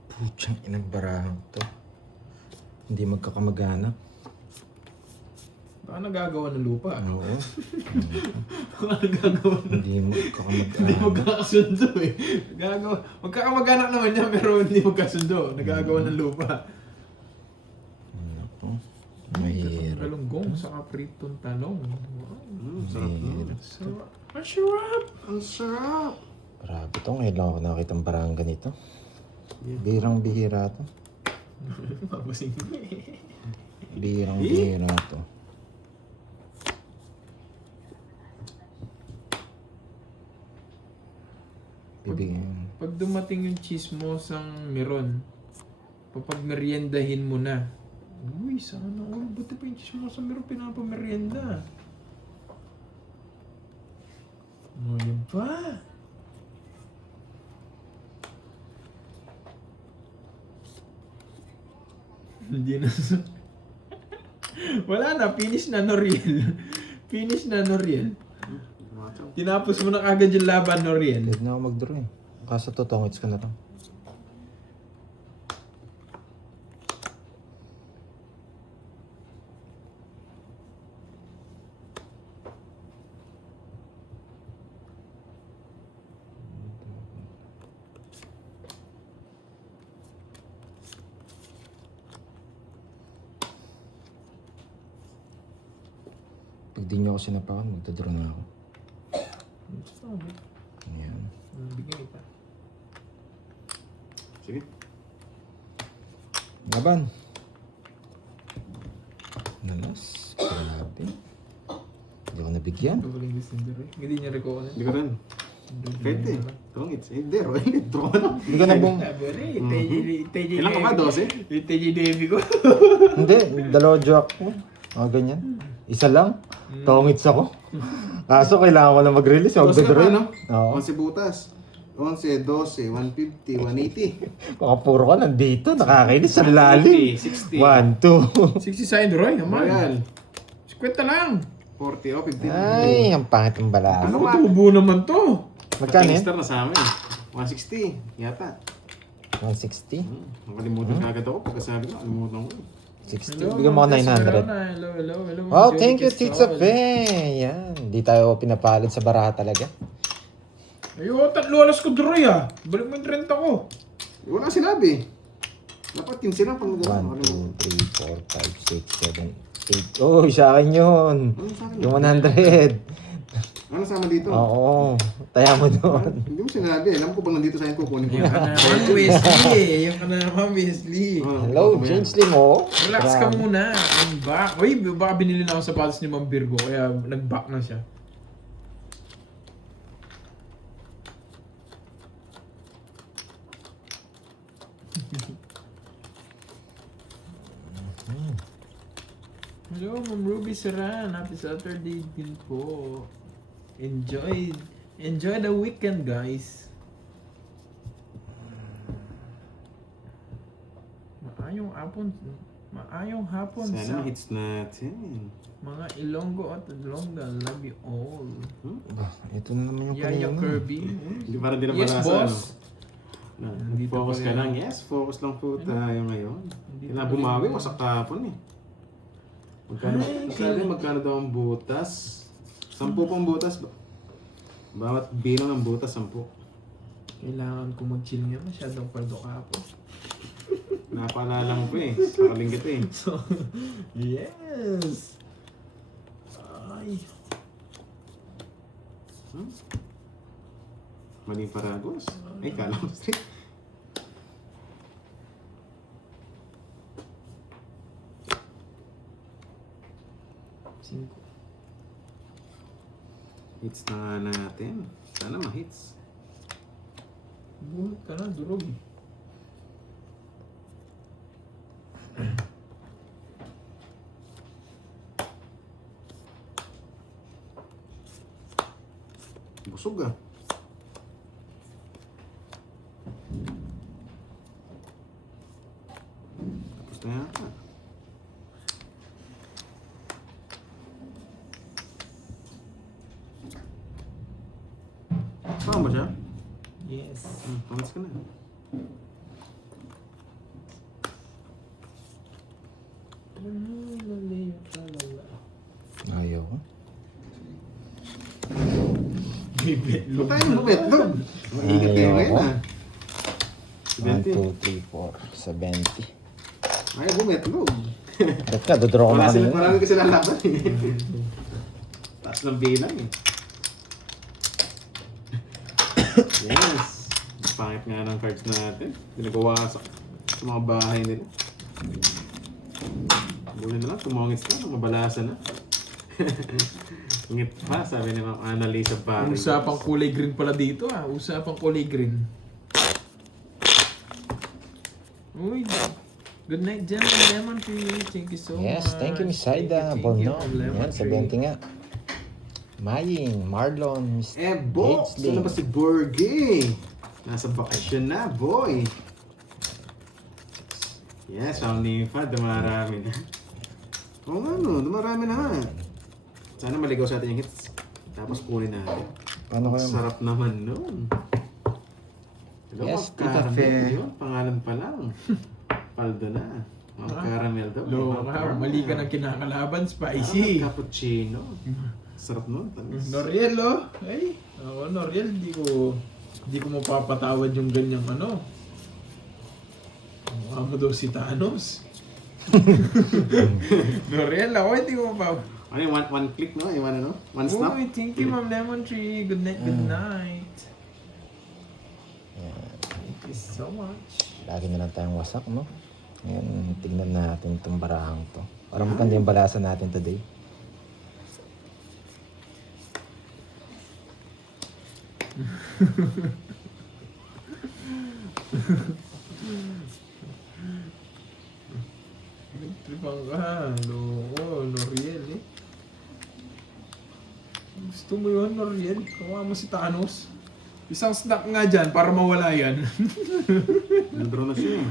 Putsang inang barahang to. Hindi magkakamag-anak. Baka nagagawa ng lupa. Oo. Baka nagagawa ng... Hindi magkakamag-anak. Hindi magkakasundo eh. Magkakamag-anak naman niya pero hindi magkasundo. Nagagawa ng lupa. Ano po? Mahirap. Galunggong sa kapritong talong. Wow. Sarap nun. Sarap. Ang sarap! Ang sarap! Grabe to. Ngayon lang ako nakakita ng parang ganito. Birang-bihira to. Mabasing mo Birang-bihira to. Bibigyan. Pag dumating yung chismosang meron, papagmeriendahin mo na. Uy, sana all. Buti pa yung chismosang meron pinapamerienda. Ngayon pa. Hindi na. Wala na, finish na Noriel. Finish na Noriel. Tinapos mo na kagad yung laban, Noriel. Pwede na ako mag-draw eh. Kaso totongits ko na to. Pag di nyo ako sinapakan, magdadraw na ako. Ayan. Bigyan kita. Sige. Laban. Nalas. Grabe. Hindi ako nabigyan. Ito pala yung gusto niya rin. Hindi niya recall. Hindi ko rin. Pwede. Tungits. Hindi, Roel. Draw na. Hindi ka na bung... Ilan ka ba? 12? Yung TJ Davy ko. Hindi, dalawa joke ko. Mga ganyan. Isa lang. Tongits ako. Kaso kailangan ko na mag-release. 12 ka Magdadraw. pa, no? Oo. 11 butas. 11, 12, 150, 180. Baka puro ka nandito. Nakakainis sa lalim. 60. 1, 2. 60 side Roy, naman. Royal. 50 lang. 40, oh, 50. Ay, ang pangit ng bala. Ano Ano ba? tubo naman to? Magkano yan? Star na sa amin. 160. Yata. 160? Nakalimutan ka agad ako. Pagkasabi ko, nakalimutan ko. 60? Bigyan mo ako 900. Hello. Oh, thank you, Tita Fe. Yan. Hindi tayo pinapalad sa baraha talaga. Ayo, tatlo alas ko Roy ah. Balik mo yung 30 ko. Wala sinabi. Dapat 15 lang pang 1, 2, 3, 4, 5, 6, 7, 8. Oh, sa akin yun. Ano sa akin? Yung 100. Ano sama dito? Oo. Taya mo doon. Hindi mo sinabi. Alam ko bang nandito sa akin kukunin ko. Yan ka na naman, Wesley. Yan ka na naman, Wesley. Hello, James Limo. Relax ka muna. I'm back. Uy, baka binili na ako sa sapatos ni Ma'am Virgo, kaya nag-back na siya. Hello, Ma'am Ruby Saran. Happy Saturday din po. Enjoy the weekend, guys. Maayong hapon Sana sa hits natin. mga Ilonggo at Ilongga. Love you all. Bah, ito na naman yung Yaya kanina. Kirby. Hindi para din Yes, nabasa, boss. Ano? Focus ka lang. Yes, focus lang po tayo ngayon. Hindi Kailangan pa bumawi rin- ko sa kapon eh. Magkano, Ay, sabi magkano daw ang butas? 10 pong butas. Bawat bilang ng butas, 10. Kailangan ko mag-chill nga. Masyadong paldo ka po. Napaalala mo pa eh. Nakalinggit eh. So, yes! Ay. Maling paragos. Ay, kala ko straight. Cinco. Hits na nga natin. Sana ma-hits. Buhat ka na, durog. Busog ah. Tapos na yata. Saan ba siya? Yes. Pamas ka na. Ayaw ko. Ba't tayo mo betlog? Maingat tayo ngayon ah. 1, 20. 2, 3, 4, 70. Ay, bumetlog. Ba't ka, dodraw ko na Wala sila, kanina. marami kasi lalaban eh. Taas ng bilang eh. Yes. Pangit nga ng cards natin. Ginagawa sa mga bahay nila. Bulan na lang, tumongits na, mabalasa na. Ngit pa, sabi ni Ma'am Annalisa Barry. Usapang kulay green pala dito ah. Usapang kulay green. Uy, good night dyan, Lemon Tree. Thank you so much. Yes, thank you, Miss Saida. Thank you, Bono. Lemon Yan, sa Tree. 20 nga. Maying, Marlon, Miss Bo! Gagsley. Saan na ba si Borgie? Nasa bakasyon na, boy! Yes, family pa, dumarami na. Oo nga no, dumarami na nga. Sana maligaw sa atin yung hits. Tapos kunin natin. Paano Ang kayo? sarap naman nun. Hello, Yes, Ma'am Tita Caramel. Fe. Yun, pangalan pa lang. Paldo na. Ma'am Caramel daw. Lo, Ma'am Caramel. mali ka ng kinakalaban, Caramel spicy. Cappuccino. Sarap nun. tamis. Noriel, oh. Ay, ako, Noriel, di ko mapapatawad yung ganyang ano. Mukha mo daw si Thanos. Noriel, ako, hindi ko mapapatawad. Ano yung one click no? Yung ano no? One snap? Uy, thank you, Ma'am Lemon Tree. Good night, good night. Yan. Thank you so much. Lagi na lang tayong wasak, no? Ngayon, tignan natin itong barahang to. Para maganda yung balasa natin today. Tripang ka. Loko, Noriel eh. Gusto mo yun, Noriel? Kawa mo si Thanos. Isang snack nga dyan para mawala yan. Nadraw na siya eh.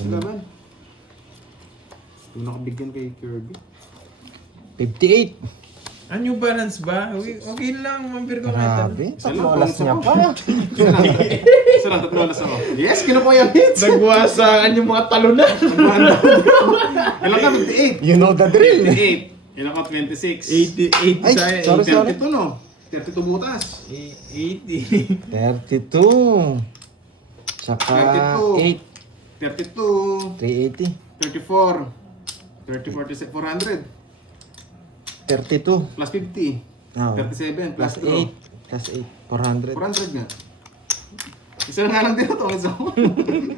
Ano naman? Kung nakabigyan kay Kirby. 58! Ah, New Balance ba? Okay lang, mambir ko Grabe, Isa tatlo lang, oras isa niya lang. pa. Isa lang, tatlo alas ako. Yes, kinukuha yung hits! Nagwasaan yung mga talunan. Ilan ka? 58! You know the drill. 58! Ilan ka? 26! 88 Ay, sa'yo. sorry. 32 no? 32 butas! 80. 32. Tsaka 32. 8. 32, 380. 34, 30, 400, 32. plus 50, Oh. 37, plus Plus 8. Plus 8. 400. 400 nga. Isa na nga lang din ito, ako.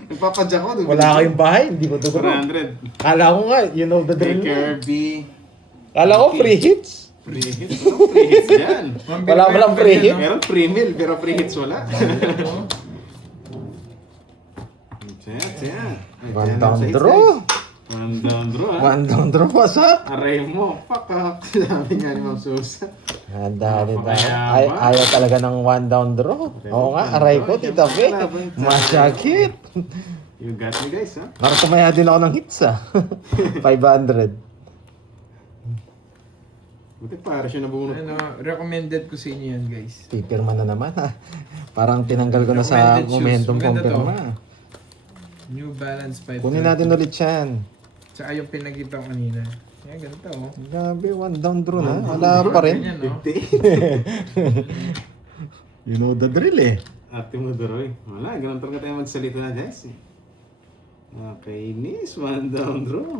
Nagpapadya ko. Wala kayong bahay, hindi ko ito 400. Kala ko nga, you know the Kay drill. Kirby. Kala ko free hits. Free hits. Walang free hits yan. Wala palang free hit. Meron free meal, pero free hits wala. Tiyan. One down draw. One down draw, ha? One down draw pa sa. Aray mo, pakak. Sabi nga ni Ma'am Susan. Dali. Napakayaman. Ay, ayaw talaga ng one down draw. Oo nga, aray ko, Tita Fe. Masyakit. You got me guys, ha? Para tumaya din ako ng hits ah. 500. Buti para siya nabunot. Ano, recommended ko sa inyo yan, guys. Pipirma na naman ha. Parang tinanggal ko na sa Recommended shoes. momentum Maganda to. pumpirma. New Balance 5. Kunin natin ulit yan. Tsaka yung pinakita ko kanina. Yan, ganito oh. Grabe, one down draw na. Wala pa rin. Ganyan, no? 50. You know the drill eh. Ate mo Doroy. Wala, ganun talaga tayo magsalita na guys. Nakainis, one down draw.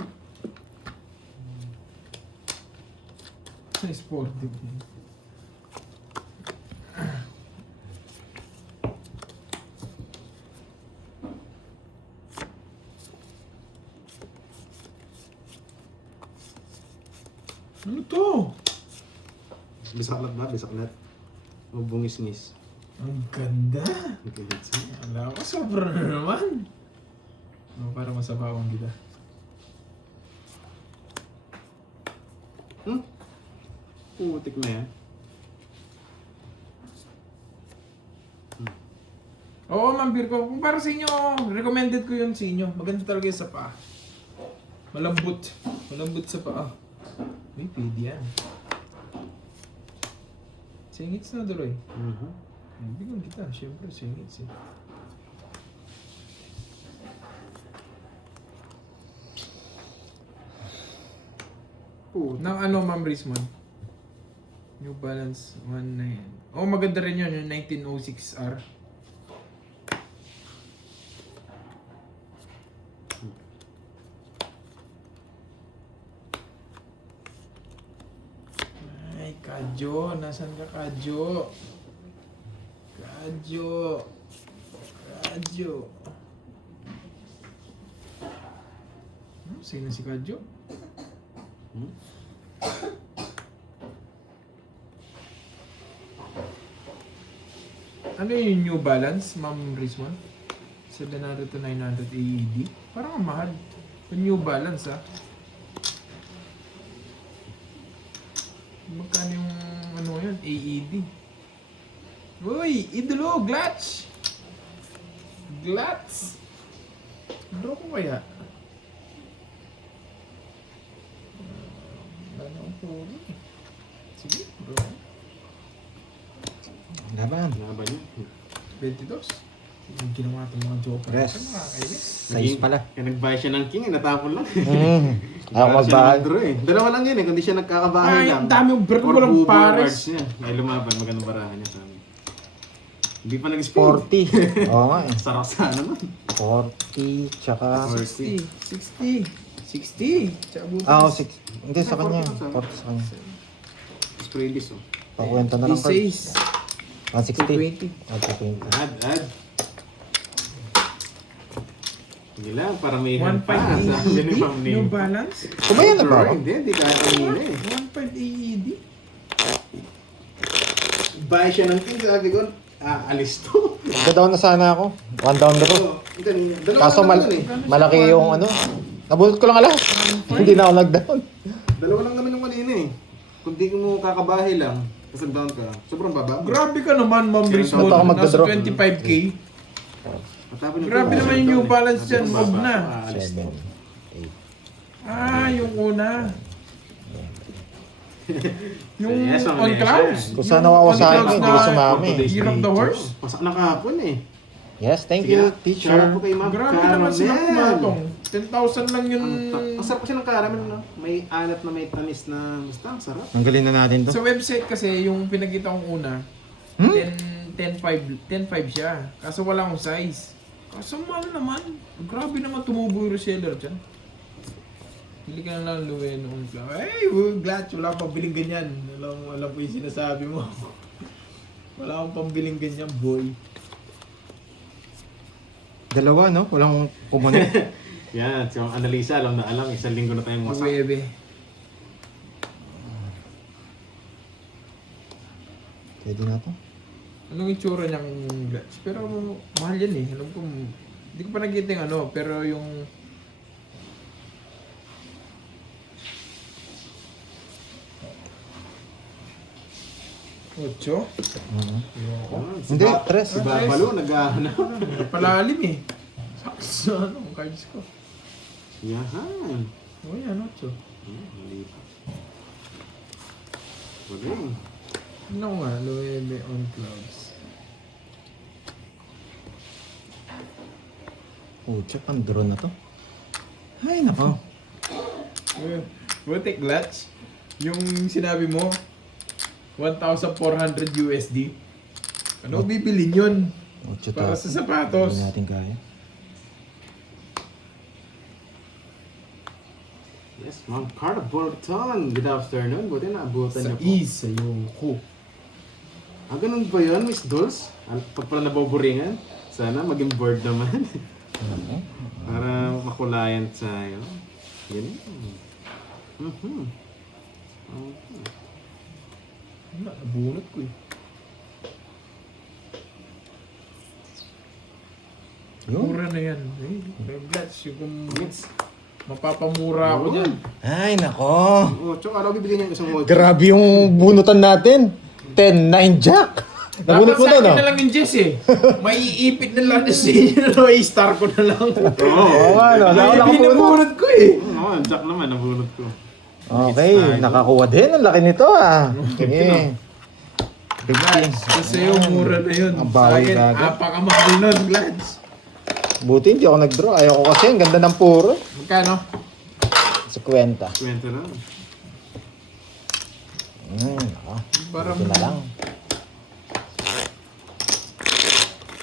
Sporting. Ano to? Bisaklat ba? Bisaklat. O bungis-ngis. Ang ganda. Okay, that's it. Alam ko, sobra na naman. No, para masabawan kita. Putik na yan. Oo, mambir ko. Kung para sa inyo, recommended ko yun sa inyo. Maganda talaga yung sa paa. Malambot. Malambot sa paa. May pwede yan. Singits na, Doroy. Bigyan kita. Siyempre, singits eh. Putik. Nang ano, Ma'am Rismon? New Balance 19. Oh, maganda rin yun. Yung 1906R. Kadyo, nasan ka Kadyo? Kadyo. Kadyo. Sino si Kadyo? Hmm? Ano yung New Balance, Ma'am Rizwan? 700 to 900 AED? Parang ang mahal. Yung New Balance Magkano yung ano yun? AED? Uy! Idolo! Glatch! Glatz! Draw ko kaya? Ano ang puro eh. Sige, draw. Laban. Laban yun. 22. Yung ginawa itong mga joker. Yes. Ano nakakainis? Size pala. Kaya nag-buy siya ng king, natapon lang. Ako Para siya magbahay. nag-draw eh. Dalawa lang yun eh, kundi siya nagkakabahay Ay, lang. ang dami yung bird Or mo lang bubo yung pares. cards niya. Ay lumaban, magandang barahan niya sa amin. Hindi pa nag-speed. 40. Oo nga eh. Sarap sana nun. 40, tsaka... 40. 60. 60. Tsaka butas. Ah, 6. Hindi, sa Ay, kanya. 40 40 sa kanya. Spray this oh. Pakuwenta na lang card. D6. 160. 220. Ah, 220. Add. Sige lang, para may 1.5 Sabi ni Ma'am AED? New Ning. balance? Kumayan na ba ako? Hindi kaya kanina eh. 1.5 AED? Buy siya ng king, sabi ko, alis to. Down na sana ako. 1 down the road. Kaso malaki yung ano. Nabunot ko lang alas. Hindi na ako nag-down. Dalawa lang naman yung kanina eh. Kung di mo kakabahay lang, tapos nag-down ka, sobrang baba. Grabe ka naman, Ma'am Kaya Rizwan. ako Nasa magda-draw. 25k. Matapon yung Grabe king, naman yung New Balance dyan, Sobrang wag baba, na. aalis to. 7. Yung una. Yung Yes, Ma'am on Nesha. clouds. Kung saan nawawa sa akin, On hindi ko clouds na sumami. Year of the Horse. Pasak na kahapon eh. Yes, thank Sige, you, shoutout teacher. po kay Ma'am Grabe naman sila Caramel. pumatong. 10,000 lang yun. Ang sarap kasi ng caramel, no? May alat na may tamis na, basta ang sarap. Ang galing na natin to. Sa website kasi, yung pinakita kong una, 10.5 siya. Kaso wala akong size. Kaso mahal naman. Grabe naman tumubo yung reseller dyan. Hindi ka na lang luwi noong cloud. Hey, glad. Wala akong pambiling ganyan. Alam po yung sinasabi mo. Wala akong pambiling ganyan, boy. Dalawa, no? Walang kumunit. Yan, si Ma'am Annalisa, alam na alam, isang linggo na tayong wasak. Uwebe. Pwede na to. Anong itsura niyang glitch? Pero mahal yan eh. Alam ko, hindi ko pa nakita yung ano, pero yung... Ocho? Ah, Hindi, Ba- tres. Si Babalo, naghahanap. Palalim eh. Sakso ano, ang cards ko. Yahan. O yan, ocho. Mali pa. Galing. Ano nga, Loewe on clouds. Oh, check ang drone na to. Ay, nako. Buti clutch. Yung sinabi mo, 1,400 USD. Ano bibilin yun? 8 Para sa sapatos. Hindi natin kaya. Yes, Ma'am Carla Borton. Good afternoon. Buti naabutan Sa niyo po. ease, sa Yoko. Ah, ganun ba yun, Miss Dolls? Pag pala naboboringan, sana maging board naman. Para makulayan tayo. Yan. Mhm. Okay. Nabunot ko eh. Yun. Mura na yan. Clutch, yung kung Yes. mapapamura ako dyan. Ay, nako. Oh, tsaka ano bibigyan niyo isang watch? Grabe yung bunutan natin. 10-9 jack. Nabunot Dapat mo sa to, akin no? na lang yung Jess eh. May iipit na lang sa inyo na may star ko na lang. Oo. Oo nga, no? Wala Yung akong bunot. binubunot ko eh. Oo, Jack naman, nabunot ko. Okay, nakakuha din. Ang laki nito, ah. Sige. Kasi yung mura na yun. Ang Sa bawi akin, kagad. apakamahal nun, Glads. Buti hindi ako nag-draw. Ayaw ko kasi. Ang ganda ng puro. Magkano? 50. Kwento lang. Ako. Parang Buti na lang.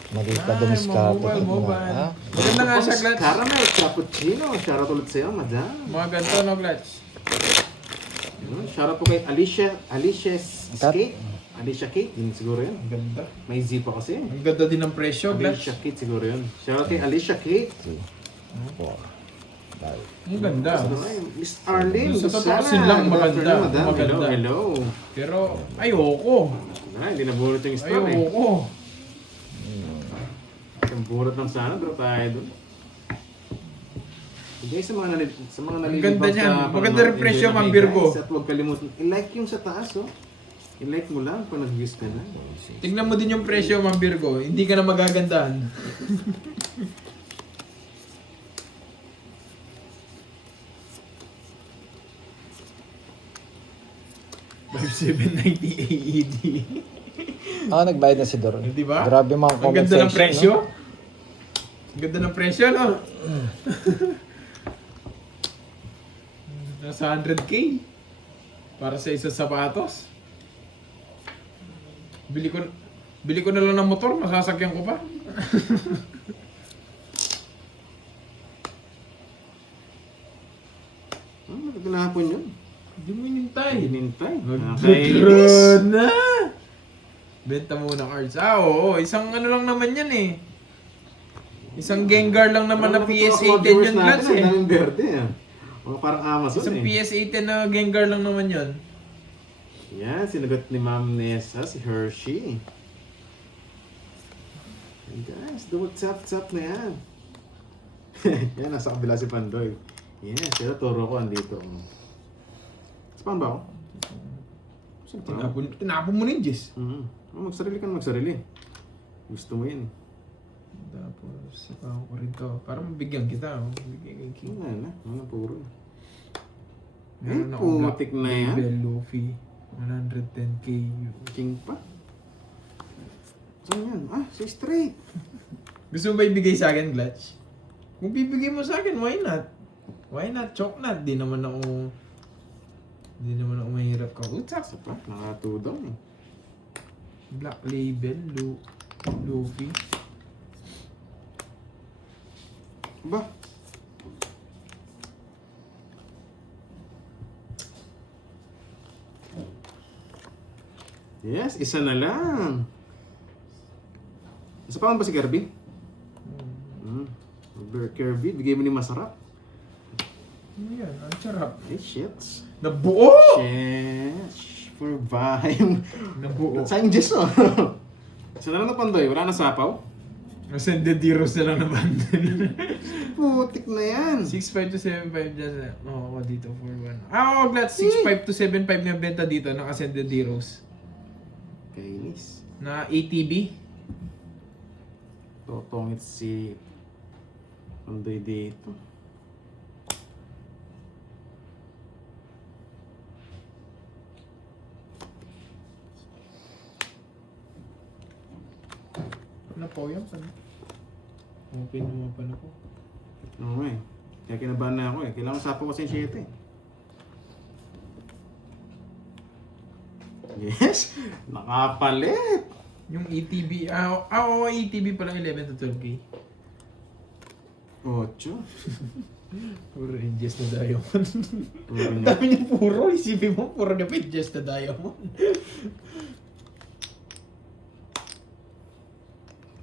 Magiging dumiskarte. mobile. Ha? Maganda nga siya, Glads. Caramel, cappuccino. Shoutout ulit sa'yo, madam. Mga ganito, no, Glads? Shoutout po kay Alicia Kat? Kate. Alicia Kate, yun siguro yun. Ang ganda. May Z pa kasi. Ang ganda din ng presyo, Alicia Glad. Kate siguro yun. Shoutout kay Alicia Kate. 4, 5. Ang ganda. Miss Arlene, Sa totoo Gusana. kasi lang Good maganda. afternoon, madam. Maganda. Hello. Pero, ayoko. Hindi nabulot yung store eh. Ayoko. Yung burot lang sana, bro tayo dun. Hindi sa mga Ang nalilibang ganda niyan. Maganda rin presyo, Ma'am Virgo. At huwag kalimutan, i-like yung sa taas, oh. I-like mo lang pag nag-views ka na. Tingnan mo din yung presyo, Ma'am Virgo. Hindi ka na magagandahan. $5,790 AED. Nagbayad na si Doron. Di ba? Grabe mga Ang comment ganda ng section, presyo. no? Ang ganda ng presyo, no? Nasa 100K. Para sa isang sapatos. Bili ko na lang ng motor, masasakyan ko pa. Nagkakahapon yun. Hindi mo inintay. Hinintay. Nagdodro na! Benta muna cards. Oo, isang ano lang naman yan eh. Isang Gengar lang naman na PS8 yan Glad eh. Ang daming berde ah. O, parang Amazon Isang eh. PS8 na Gengar lang naman yan. Yan, sinagot ni Ma'am Nessa, si Hershey. And guys, the WhatsApp na yan. Yan, nasa kabila si Pandoy. Yes, pero turo ko andito. Saan ba ako? Saan pa ako? Tinapon mo na yung Jess. Magsarili ka na magsarili. Gusto mo yan eh. Tapos, sipahan ko rin to. Para mabigyan kita. Mabigyan kay King. Wala na, wala puro. Meron Eh, akong Black putik na yan. Label Luffy. 110k. King pa. Saan yan? Si straight. Gusto mo ba ibigay sa akin, Glitch? Kung bibigay mo sa akin, why not? Why not? Choke not. Di naman ako mahirap ka. Utsak. Isa pa, nakatudaw eh. Black Label, Luffy. Ba? Yes, isa na lang. Isa pa ba si Kirby? Kirby, bigay mo ni masarap. Ano yan? Ang sarap. Eh, shits. Nabuo! Shit. For vibe. Nabuo. Sayang Diyos, oh. Isa na lang na Pandoy, wala na sapaw. Masendediros na lang naman. Putik na yan. 6.5 to 7.5 dyan. Oo, ako dito for 1. Oo, Glad. 6.5 to 7.5 na benta dito. Naka-Sendediros. Kainis. Na ATB. Totongit si Pandoy dito. Ano po yan? Open naman pa na po. Oo eh. Kaya kinabahan na ako eh. Kailangan sapo kasi yung 7 eh. Yes! Nakapalit! Yung ETB, oo, ETB pala 11 to 12k. 8. Puro Inges na diamond. Puro Ang niya. dami niya puro, isipin mo, puro na Inges na diamond.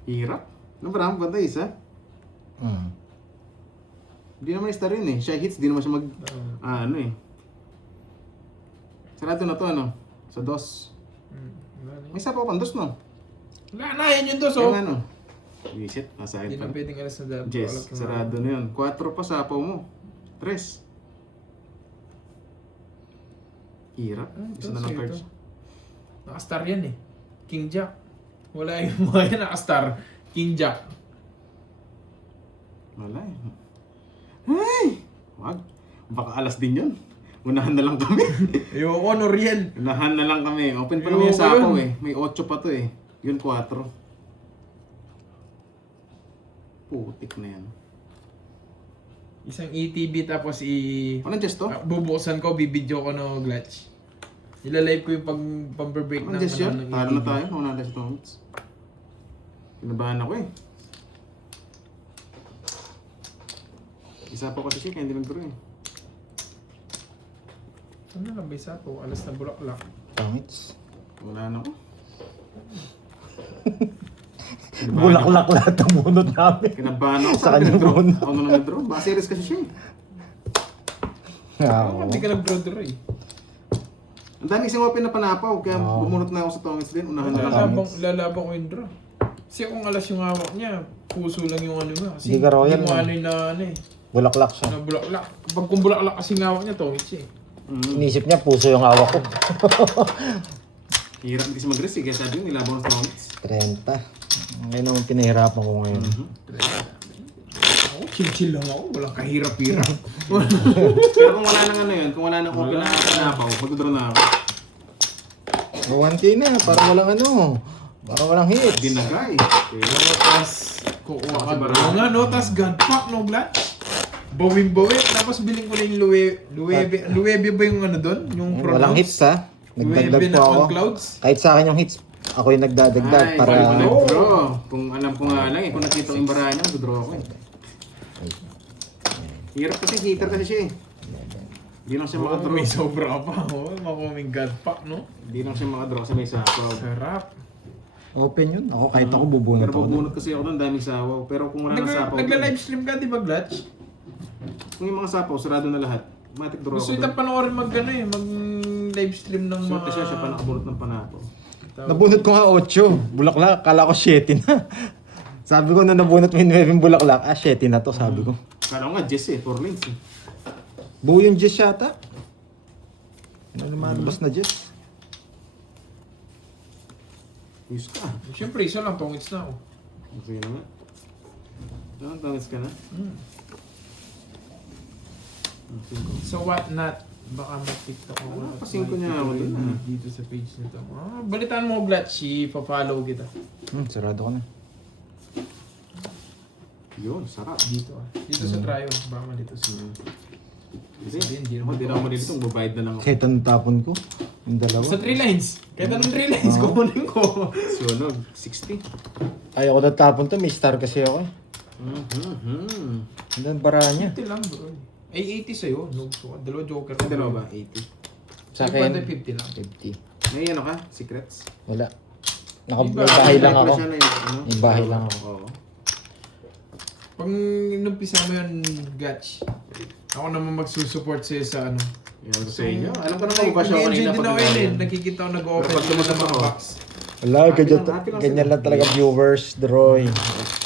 Hirap. Ano ba naman banda isa? Hindi naman star yun eh. Siya hits, di naman siya mag... ano eh. Sarado na to ano? Sa dos. May isa pa pang dos no? Wala na, yan yung dos, oh. Yung ano? Visit, nasa Hindi akin na pa. pwedeng alas na dapat. Yes, sarado na yun. 4 pa sapaw mo. 3. Hirap. Isa na lang cards. Naka-star yan eh. King Jack. Wala yung mga yan naka-star. King Jack. Wala eh. Ay! Wag. Baka alas din yun. Unahan na lang kami. Ayoko, Noriel. Unahan na lang kami. Open pa naman yung Ayoko sapaw yun. eh. May 8 pa to eh. Yun 4. Putik na yan. Isang ETB tapos Anong chest to? bubuksan ko, bibidyo ko no Glitch. Ilalive ko yung pag-break Anong ng chest yun? ng Talo na ETB. tayo. Una na sa tones. Pinabahan ako eh. Isa pa kasi siya kaya hindi nagduro eh. Ano na ba isa po? Alas na bulaklak. Pangits. Wala na ko. Bulaklak lahat ang bunot namin. Kinabahan ako Sa kanyang nag-draw. bunot. Ako na nag-draw. Baka series kasi siya eh. Ano hindi ka nag-draw eh? Ang dami isang open na panapaw, kaya Oo. bumunot na ako sa tongits din. Unahan na lang. Lalabang ko yung draw. Kasi kung alas yung hawak niya, puso lang yung ano mo. Kasi Hindi ka royal, hindi mo no? ano yung na ano eh. Bulaklak siya. Na bulaklak. Kapag kung bulaklak kasi yung hawak niya, tongits eh. Inisip niya, puso yung hawak ko. Hirap kasi mag-risk eh, kaya sabi yung nilaban ko sa tongits. 30. Ngayon naman pinahirapan ko ngayon. Ako, chill-chill lang ako. Walang kahirap-hirap. Pero kung wala nang ano yun, kung wala nang open na panapaw, mag-draw na ako. 1K na, para walang ano. Para walang hits. Dinagay. Tapos, kukuha ka Kasi ba? barang- Oo nga no, tapos gunpack no, Glad? Bawing-bawi. Tapos biling ko na yung Luebe ba yung ano doon? Yung Walang hits ha. Nagdagdag Luebe po na ako. on clouds? Kahit sa akin yung hits, ako yung nagdadagdag Ay, para... para nag-draw. Kung alam ko nga lang eh, kung nakita ko yung barahan niya, mag-draw ako eh. Hirap kasi, hitter kasi siya eh. Hindi lang siya Oh, makadraw. may sobra pa. Oh, makuming gunpack, no? Hindi lang siya makadraw kasi may sapaw. Sarap. Open yun. Ako kahit ako bubunot Pero ako. bubunot kasi ako doon, daming sapaw. Pero kung wala nang sapaw, Nagla-livestream ka, di ba, Glad? kung yung mga sapaw, sarado na lahat. Matik draw Gusto ako ito doon. panoorin mag-ano eh, mag-livestream ng mga... Swerte siya pa nakabunot ng panapaw. Nabunot ko nga 8. Bulaklak. Kala ko 7 na. Sabi ko na nabunot mo yung 9 bulaklak. 7 na to, sabi ko. Kala ko nga, Jess eh, 4 lanes eh. Buo yung Jess yata. Ano naman, bas na Jess? Ayos ka. Siyempre, isa lang, tongits na ako. Okay naman. Anong tangis ka na? So what not? Baka mag-tiktok ako. Ano, pasingko niya ako dun, ah. Dito sa page nito. Balitaan mo, Blatchy. Pa-follow kita. Sarado ko na. Yun, sarap. Dito ah. Dito sa tryo. Baka dito sa... Hindi, Hindi hindi na ako malilito. Babayad na lang ako. Kahit anong tapon ko. Yung dalawa. Sa 3 lines. Kahit anong 3 lines, kukunin ko. Sunog, 60. Ayaw ko na tapon to. May star kasi ako eh. Mm-hmm. Ano ang bara niya? 50 lang bro. Ay, 80 sa'yo. No, so, dalawa joker. Ang dalawa ba? 80. Sa akin, 50 lang. 50. May ano ka? Secrets? Wala. Iba, May bahay lang Pala ako. siya na yung, ano? May bahay lang ako. Oo. Pag inumpisa mo yun, Gatch, ako naman magsusupport sa'yo sa ano. Yan ko sa inyo. Alam ko naman ba siya kanina Nag-enjoy din pag ako yun eh. nag-ayan. Nakikita ko nag-open Pero pag din ng lumusot mga ako, box. Wala, Happy lang ganyan sila. lang talaga viewers, Droy.